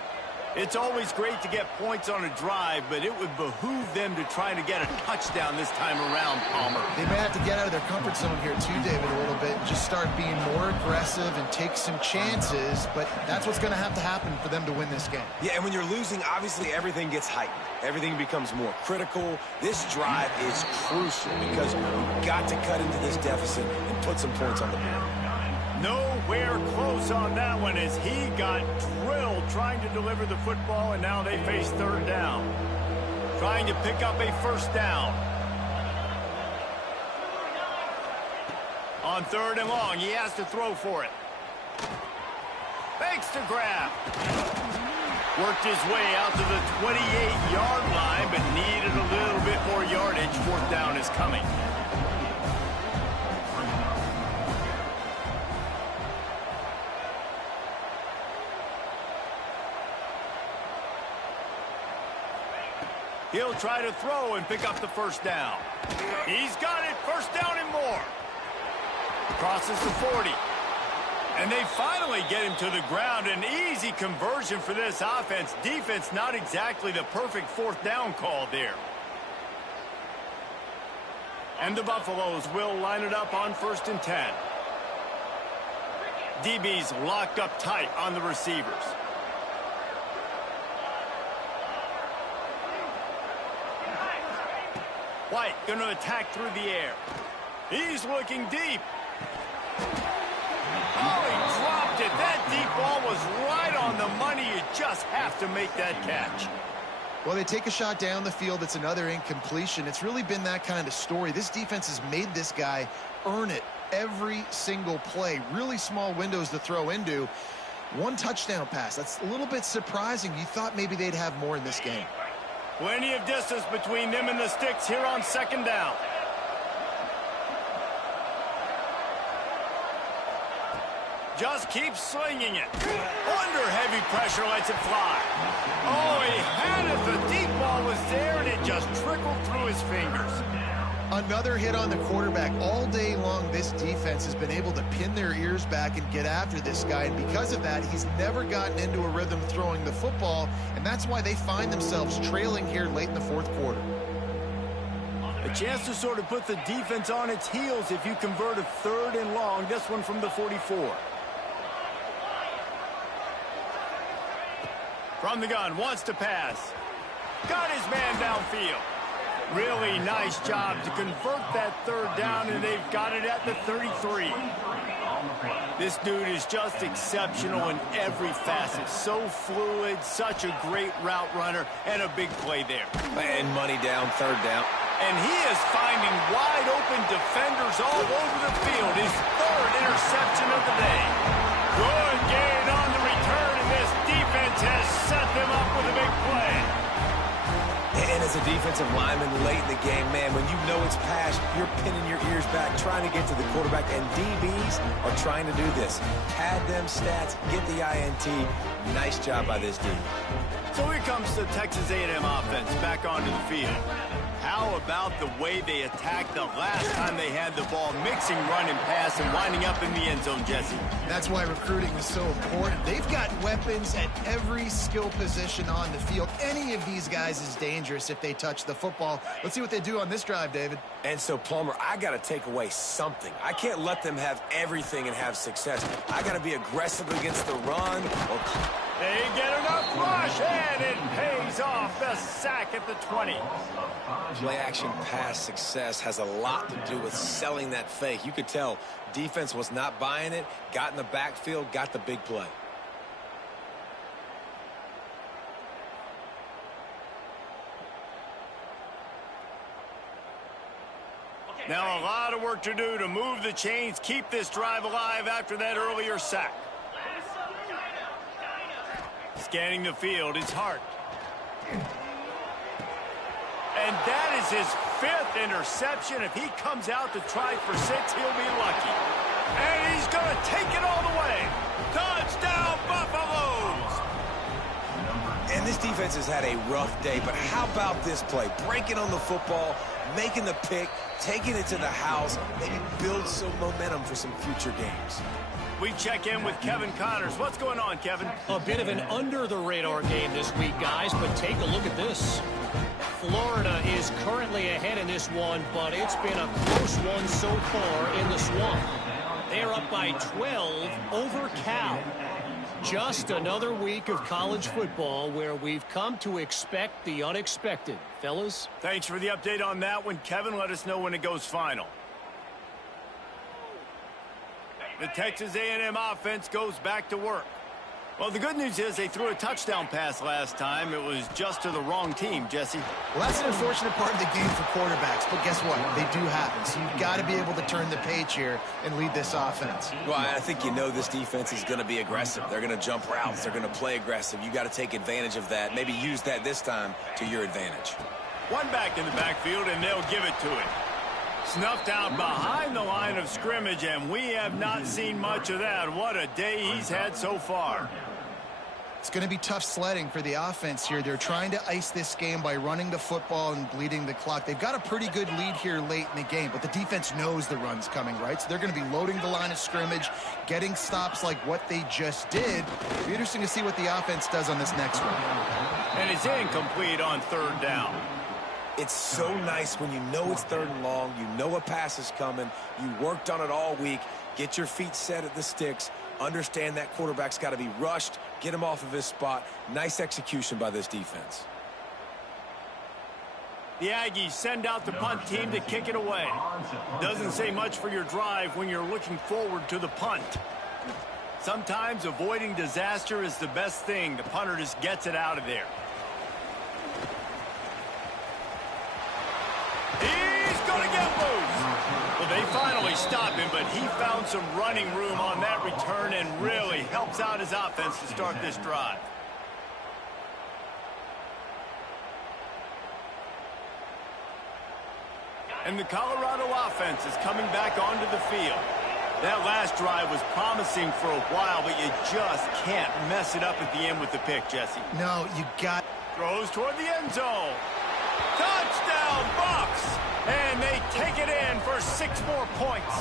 It's always great to get points on a drive, but it would behoove them to try to get a touchdown this time around, Palmer. They may have to get out of their comfort zone here too, David, a little bit, and just start being more aggressive and take some chances, but that's what's going to happen for them to win this game. Yeah, and when you're losing, obviously everything gets heightened. Everything becomes more critical. This drive is crucial because you've got to cut into this deficit and put some points on the board. Nowhere close on that one as he got drilled trying to deliver the football, and now they face 3rd down. Trying to pick up a 1st down. On 3rd and long, he has to throw for it. Fakes to grab. Worked his way out to the 28-yard line, but needed a little bit more yardage. 4th down is coming. He'll try to throw and pick up the 1st down. He's got it. 1st down and more. Crosses the 40. And they finally get him to the ground. An easy conversion for this offense. Defense not exactly the perfect 4th down call there. And the Buffaloes will line it up on 1st and 10. DB's locked up tight on the receivers. White going to attack through the air. He's looking deep. Oh, he dropped it. That deep ball was right on the money. You just have to make that catch. Well, they take a shot down the field. It's another incompletion. It's really been that kind of story. This defense has made this guy earn it every single play. Really small windows to throw into. 1 touchdown pass. That's a little bit surprising. You thought maybe they'd have more in this game. Plenty of distance between them and the sticks here on 2nd down. Just keeps slinging it. Under heavy pressure, lets it fly. Oh, he had it. The deep ball was there, and it just trickled through his fingers. Another hit on the quarterback. All day long, this defense has been able to pin their ears back and get after this guy, and because of that, he's never gotten into a rhythm throwing the football, and that's why they find themselves trailing here late in the 4th quarter. A chance to sort of put the defense on its heels if you convert a 3rd and long, this one from the 44. From the gun, wants to pass. Got his man downfield. Really nice job to convert that 3rd down, and they've got it at the 33. This dude is just exceptional in every facet. So fluid, such a great route runner, and a big play there. And money down, 3rd down. And he is finding wide-open defenders all over the field. His 3rd interception of the day. Good gain on the return, and this defense has set them up with a big play. And as a defensive lineman late in the game, man, when you know it's passed, you're pinning your ears back, trying to get to the quarterback, and DBs are trying to do this. Pad them stats, get the INT. Nice job by this D. So here comes the Texas A&M offense back onto the field. How about the way they attacked the last time they had the ball, mixing run and pass and winding up in the end zone, Jesse? That's why recruiting is so important. They've got weapons at every skill position on the field. Any of these guys is dangerous if they touch the football. Let's see what they do on this drive, David. And so, Palmer, I got to take away something. I can't let them have everything and have success. I got to be aggressive against the run. They get enough rush, and it pays off. The sack at the 20. Play-action pass success has a lot to do with selling that fake. You could tell defense was not buying it, got in the backfield, got the big play. Now a lot of work to do to move the chains, keep this drive alive after that earlier sack. Scanning the field, it's Hart. And that is his 5th interception. If he comes out to try for 6, he'll be lucky. And he's going to take it all the way. Touchdown, Buffaloes! And this defense has had a rough day, but how about this play? Breaking on the football, making the pick, taking it to the house, maybe build some momentum for some future games. We check in with Kevin Connors. What's going on, Kevin? A bit of an under-the-radar game this week, guys, but take a look at this. Florida is currently ahead in this one, but it's been a close one so far in the Swamp. They're up by 12 over Cal. Just another week of college football where we've come to expect the unexpected. Fellas? Thanks for the update on that one, Kevin. Let us know when it goes final. The Texas A&M offense goes back to work. Well, the good news is they threw a touchdown pass last time. It was just to the wrong team, Jesse. Well, that's an unfortunate part of the game for quarterbacks, but guess what? They do happen. So you've got to be able to turn the page here and lead this offense. Well, I think you know this defense is going to be aggressive. They're going to jump routes. They're going to play aggressive. You got to take advantage of that. Maybe use that this time to your advantage. One back in the backfield, and they'll give it to him. Snuffed out behind the line of scrimmage, and we have not seen much of that. What a day he's had so far. It's going to be tough sledding for the offense here. They're trying to ice this game by running the football and bleeding the clock. They've got a pretty good lead here late in the game, but the defense knows the run's coming, right? So they're going to be loading the line of scrimmage, getting stops like what they just did. It'll be interesting to see what the offense does on this next one. And it's incomplete on 3rd down. It's so nice when you know it's 3rd and long, you know a pass is coming, you worked on it all week, get your feet set at the sticks, understand that quarterback's got to be rushed, get him off of his spot. Nice execution by this defense. The Aggies send out the punt team to kick it away. Doesn't say much for your drive when you're looking forward to the punt. Sometimes avoiding disaster is the best thing. The punter just gets it out of there. He's going to get loose. Well, they finally stop him, but he found some running room on that return and really helps out his offense to start this drive. And the Colorado offense is coming back onto the field. That last drive was promising for a while, but you just can't mess it up at the end with the pick, Jesse. No, you got... Throws toward the end zone. Touchdown, Bucks! And they take it in for 6 more points.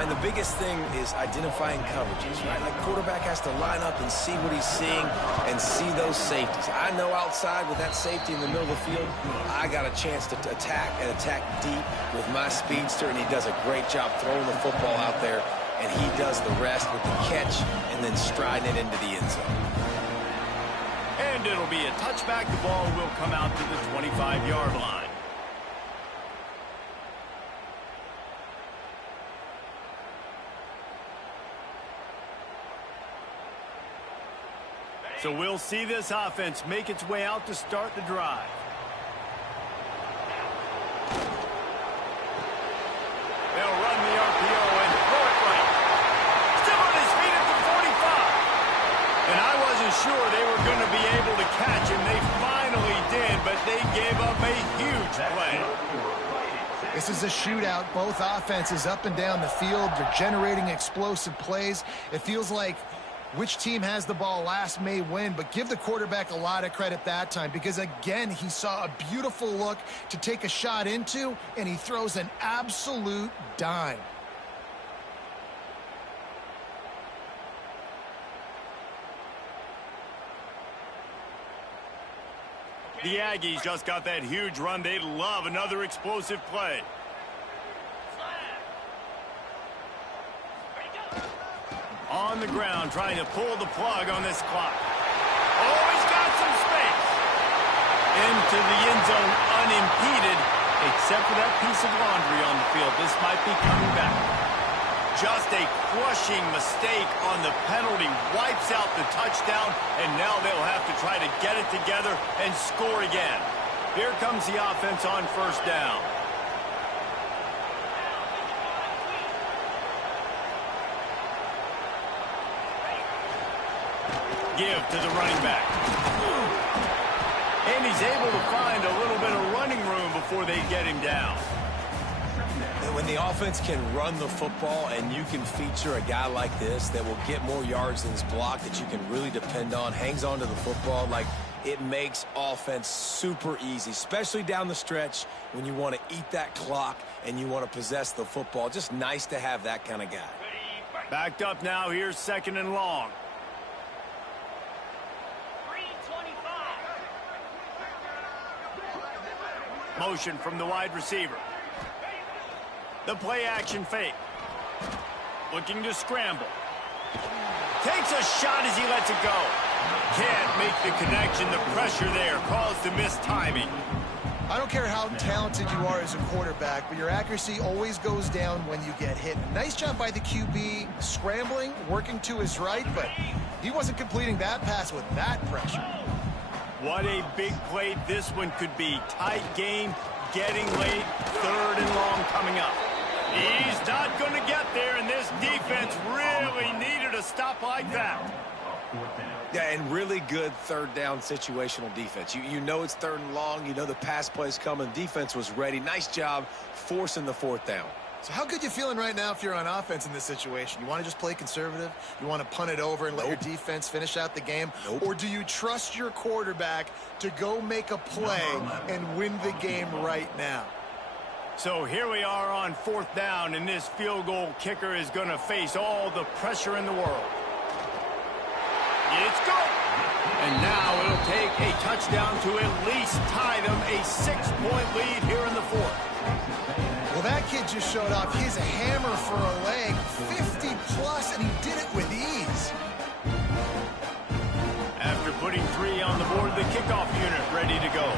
And the biggest thing is identifying coverages, right? Like, quarterback has to line up and see what he's seeing and see those safeties. I know outside with that safety in the middle of the field, I got a chance to attack and attack deep with my speedster, and he does a great job throwing the football out there, and he does the rest with the catch and then striding it into the end zone. And it'll be a touchback. The ball will come out to the 25-yard line. So we'll see this offense make its way out to start the drive. They'll run the RPO and throw it right. Still on his feet at the 45. And I wasn't sure they were going to be able to catch him. They finally did, but they gave up a huge play. This is a shootout. Both offenses up and down the field. They're generating explosive plays. It feels like which team has the ball last may win, but give the quarterback a lot of credit that time because, again, he saw a beautiful look to take a shot into, and he throws an absolute dime. The Aggies just got that huge run. They'd love another explosive play. On the ground, trying to pull the plug on this clock. Oh, he's got some space. Into the end zone unimpeded, except for that piece of laundry on the field. This might be coming back. Just a crushing mistake on the penalty. Wipes out the touchdown, and now they'll have to try to get it together and score again. Here comes the offense on 1st down. Give to the running back. And he's able to find a little bit of running room before they get him down. When the offense can run the football and you can feature a guy like this that will get more yards than his block, that you can really depend on, hangs on to the football, like it makes offense super easy, especially down the stretch when you want to eat that clock and you want to possess the football. Just nice to have that kind of guy. Backed up now. Here's 2nd and long. Motion from the wide receiver. The play action fake. Looking to scramble. Takes a shot as he lets it go. Can't make the connection. The pressure there caused the missed timing. I don't care how talented you are as a quarterback, but your accuracy always goes down when you get hit. Nice job by the QB, scrambling, working to his right, but he wasn't completing that pass with that pressure. What a big play this one could be. Tight game, getting late, 3rd and long coming up. He's not going to get there, and this defense really needed a stop like that. Yeah, and really good 3rd down situational defense. You know it's 3rd and long. You know the pass play's coming. Defense was ready. Nice job forcing the 4th down. So how good you feeling right now if you're on offense in this situation? You want to just play conservative? You want to punt it over and let your defense finish out the game? Or do you trust your quarterback to go make a play and win the game right now? So here we are on 4th down, and this field goal kicker is going to face all the pressure in the world. It's good. And now it'll take a touchdown to at least tie them a 6-point lead here in the 4th. Well, that kid just showed off his hammer for a leg, 50-plus, and he did it with ease. After putting 3 on the board, the kickoff unit ready to go.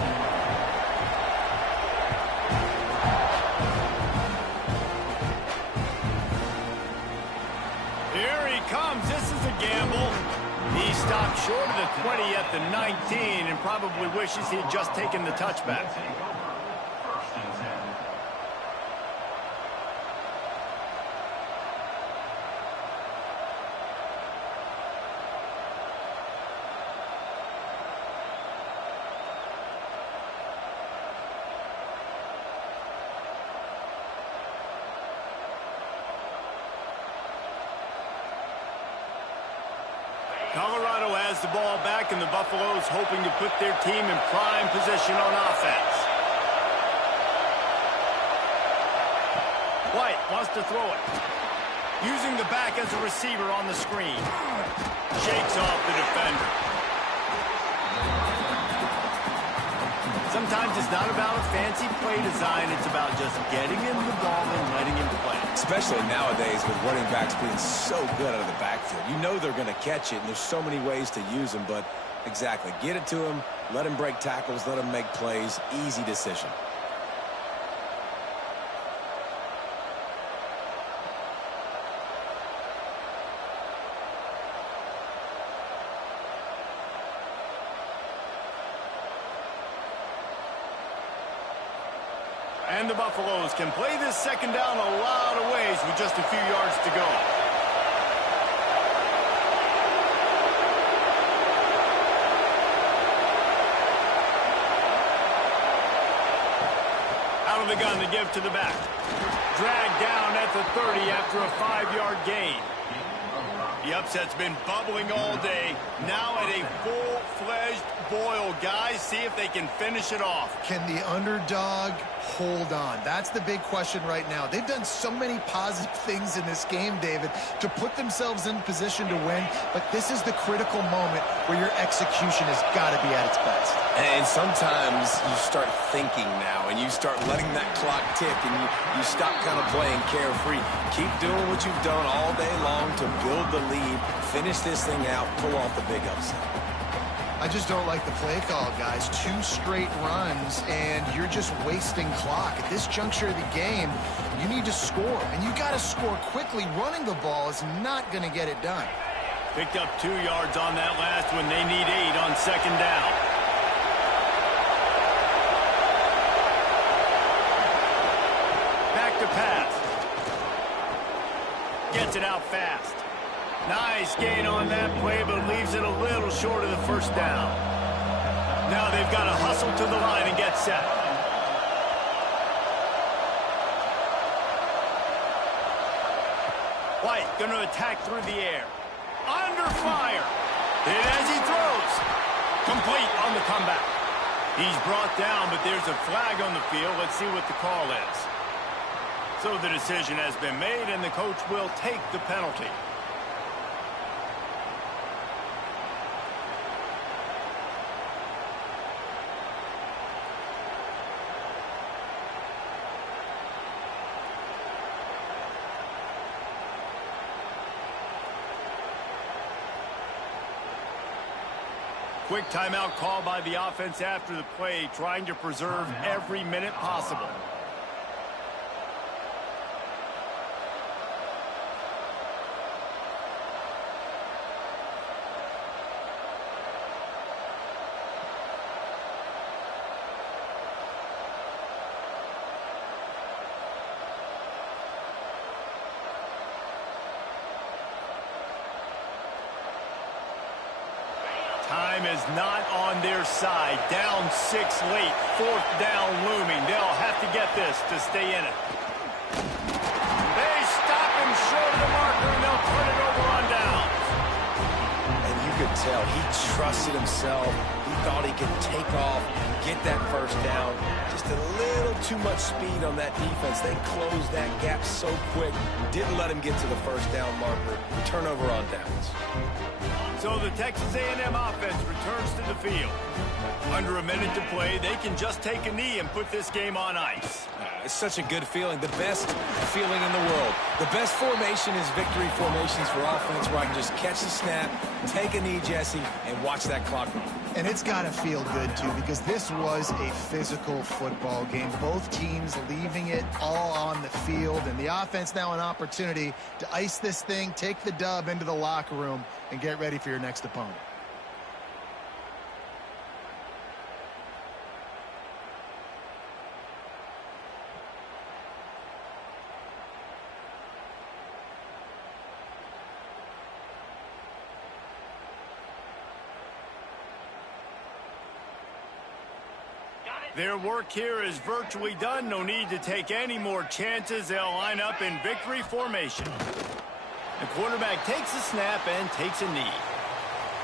Here he comes. This is a gamble. He stopped short of the 20 at the 19 and probably wishes he had just taken the touchback. Colorado has the ball back, and the Buffaloes hoping to put their team in prime position on offense. White wants to throw it. Using the back as a receiver on the screen. Shakes off the defender. Sometimes it's not about a fancy play design. It's about just getting him the ball and letting him play. Especially nowadays with running backs being so good out of the backfield. You know they're going to catch it, and there's so many ways to use them. But exactly, get it to him, let him break tackles, let him make plays. Easy decision. And the Buffaloes can play this 2nd down a lot of ways with just a few yards to go. Out of the gun to give to the back. Dragged down at the 30 after a 5-yard gain. The upset's been bubbling all day. Now at a full-fledged boil. Guys, see if they can finish it off. Can the underdog hold on? That's the big question right now. They've done so many positive things in this game, David, to put themselves in position to win, but this is the critical moment where your execution has got to be at its best. And sometimes you start thinking now, and you start letting that clock tick, and you stop kind of playing carefree. Keep doing what you've done all day long to build the lead, finish this thing out, pull off the big upset. I just don't like the play call, guys. 2 straight runs, and you're just wasting clock. At this juncture of the game, you need to score, and you got to score quickly. Running the ball is not going to get it done. Picked up 2 yards on that last one. They need 8 on 2nd down. Back to pass. Gets it out fast. Nice gain on that play, but leaves it a little short of the first down. Now they've got to hustle to the line and get set. White going to attack through the air. Under fire. Hit as he throws. Complete on the comeback. He's brought down, but there's a flag on the field. Let's see what the call is. So the decision has been made, and the coach will take the penalty. Quick timeout call by the offense after the play, trying to preserve every minute possible. Time is not on their side. Down 6 late. 4th down looming. They'll have to get this to stay in it. They stop him short of the marker, and they'll put it over on downs. And you could tell he trusted himself. He thought he could take off, get that first down. Just a little too much speed on that defense. They closed that gap so quick. Didn't let him get to the first down marker. Turnover on downs. So the Texas A&M offense returns to the field. Under a minute to play, they can just take a knee and put this game on ice. It's such a good feeling, the best feeling in the world. The best formation is victory formations for offense, where I can just catch the snap, take a knee, Jesse, and watch that clock run. And it's got to feel good, too, because this was a physical football game. Both teams leaving it all on the field, and the offense now an opportunity to ice this thing, take the dub into the locker room, and get ready for your next opponent. Their work here is virtually done. No need to take any more chances. They'll line up in victory formation. The quarterback takes a snap and takes a knee.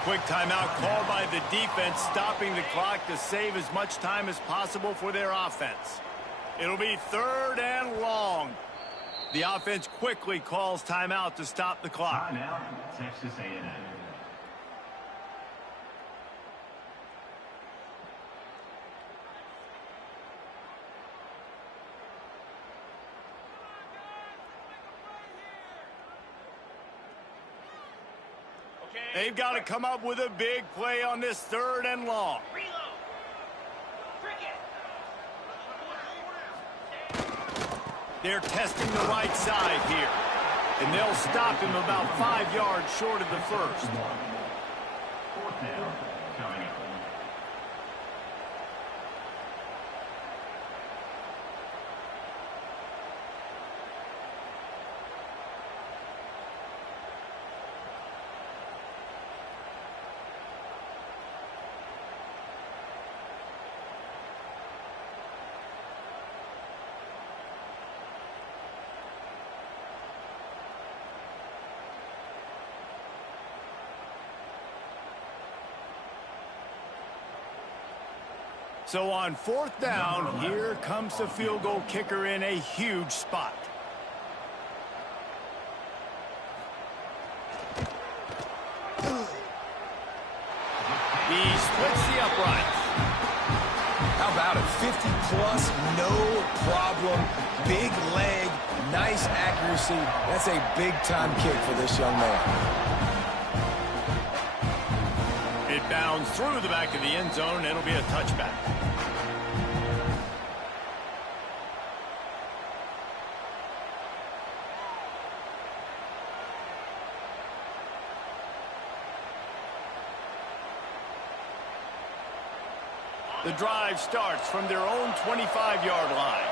Quick timeout called by the defense, stopping the clock to save as much time as possible for their offense. It'll be 3rd and long. The offense quickly calls timeout to stop the clock. Timeout, Texas A&M. They've got to come up with a big play on this 3rd and long. They're testing the right side here. And they'll stop him about 5 yards short of the first. 4th down coming up. So on 4th down, here comes the field goal kicker in a huge spot. He splits the uprights. How about it? 50-plus, no problem. Big leg, nice accuracy. That's a big-time kick for this young man. It bounds through the back of the end zone. It'll be a touchback. The drive starts from their own 25-yard line.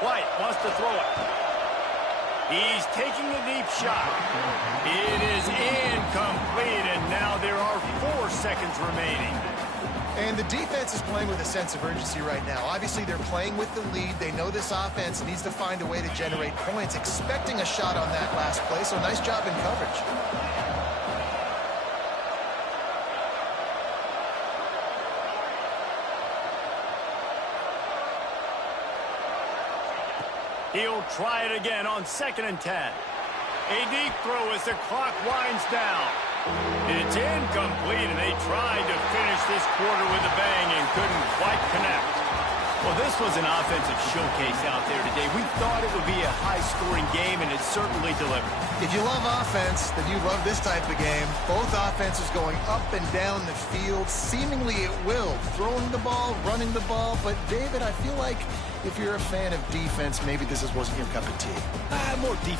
White wants to throw it. He's taking a deep shot. It is incomplete, and now there are 4 seconds remaining. And the defense is playing with a sense of urgency right now. Obviously, they're playing with the lead. They know this offense needs to find a way to generate points, expecting a shot on that last play, so nice job in coverage. He'll try it again on 2nd and 10. A deep throw as the clock winds down. It's incomplete, and they tried to finish this quarter with a bang and couldn't quite connect. Well, this was an offensive showcase out there today. We thought it would be a high-scoring game, and it certainly delivered. If you love offense, then you love this type of game. Both offenses going up and down the field, seemingly at will, throwing the ball, running the ball. But, David, I feel like if you're a fan of defense, maybe this wasn't your cup of tea. More defense.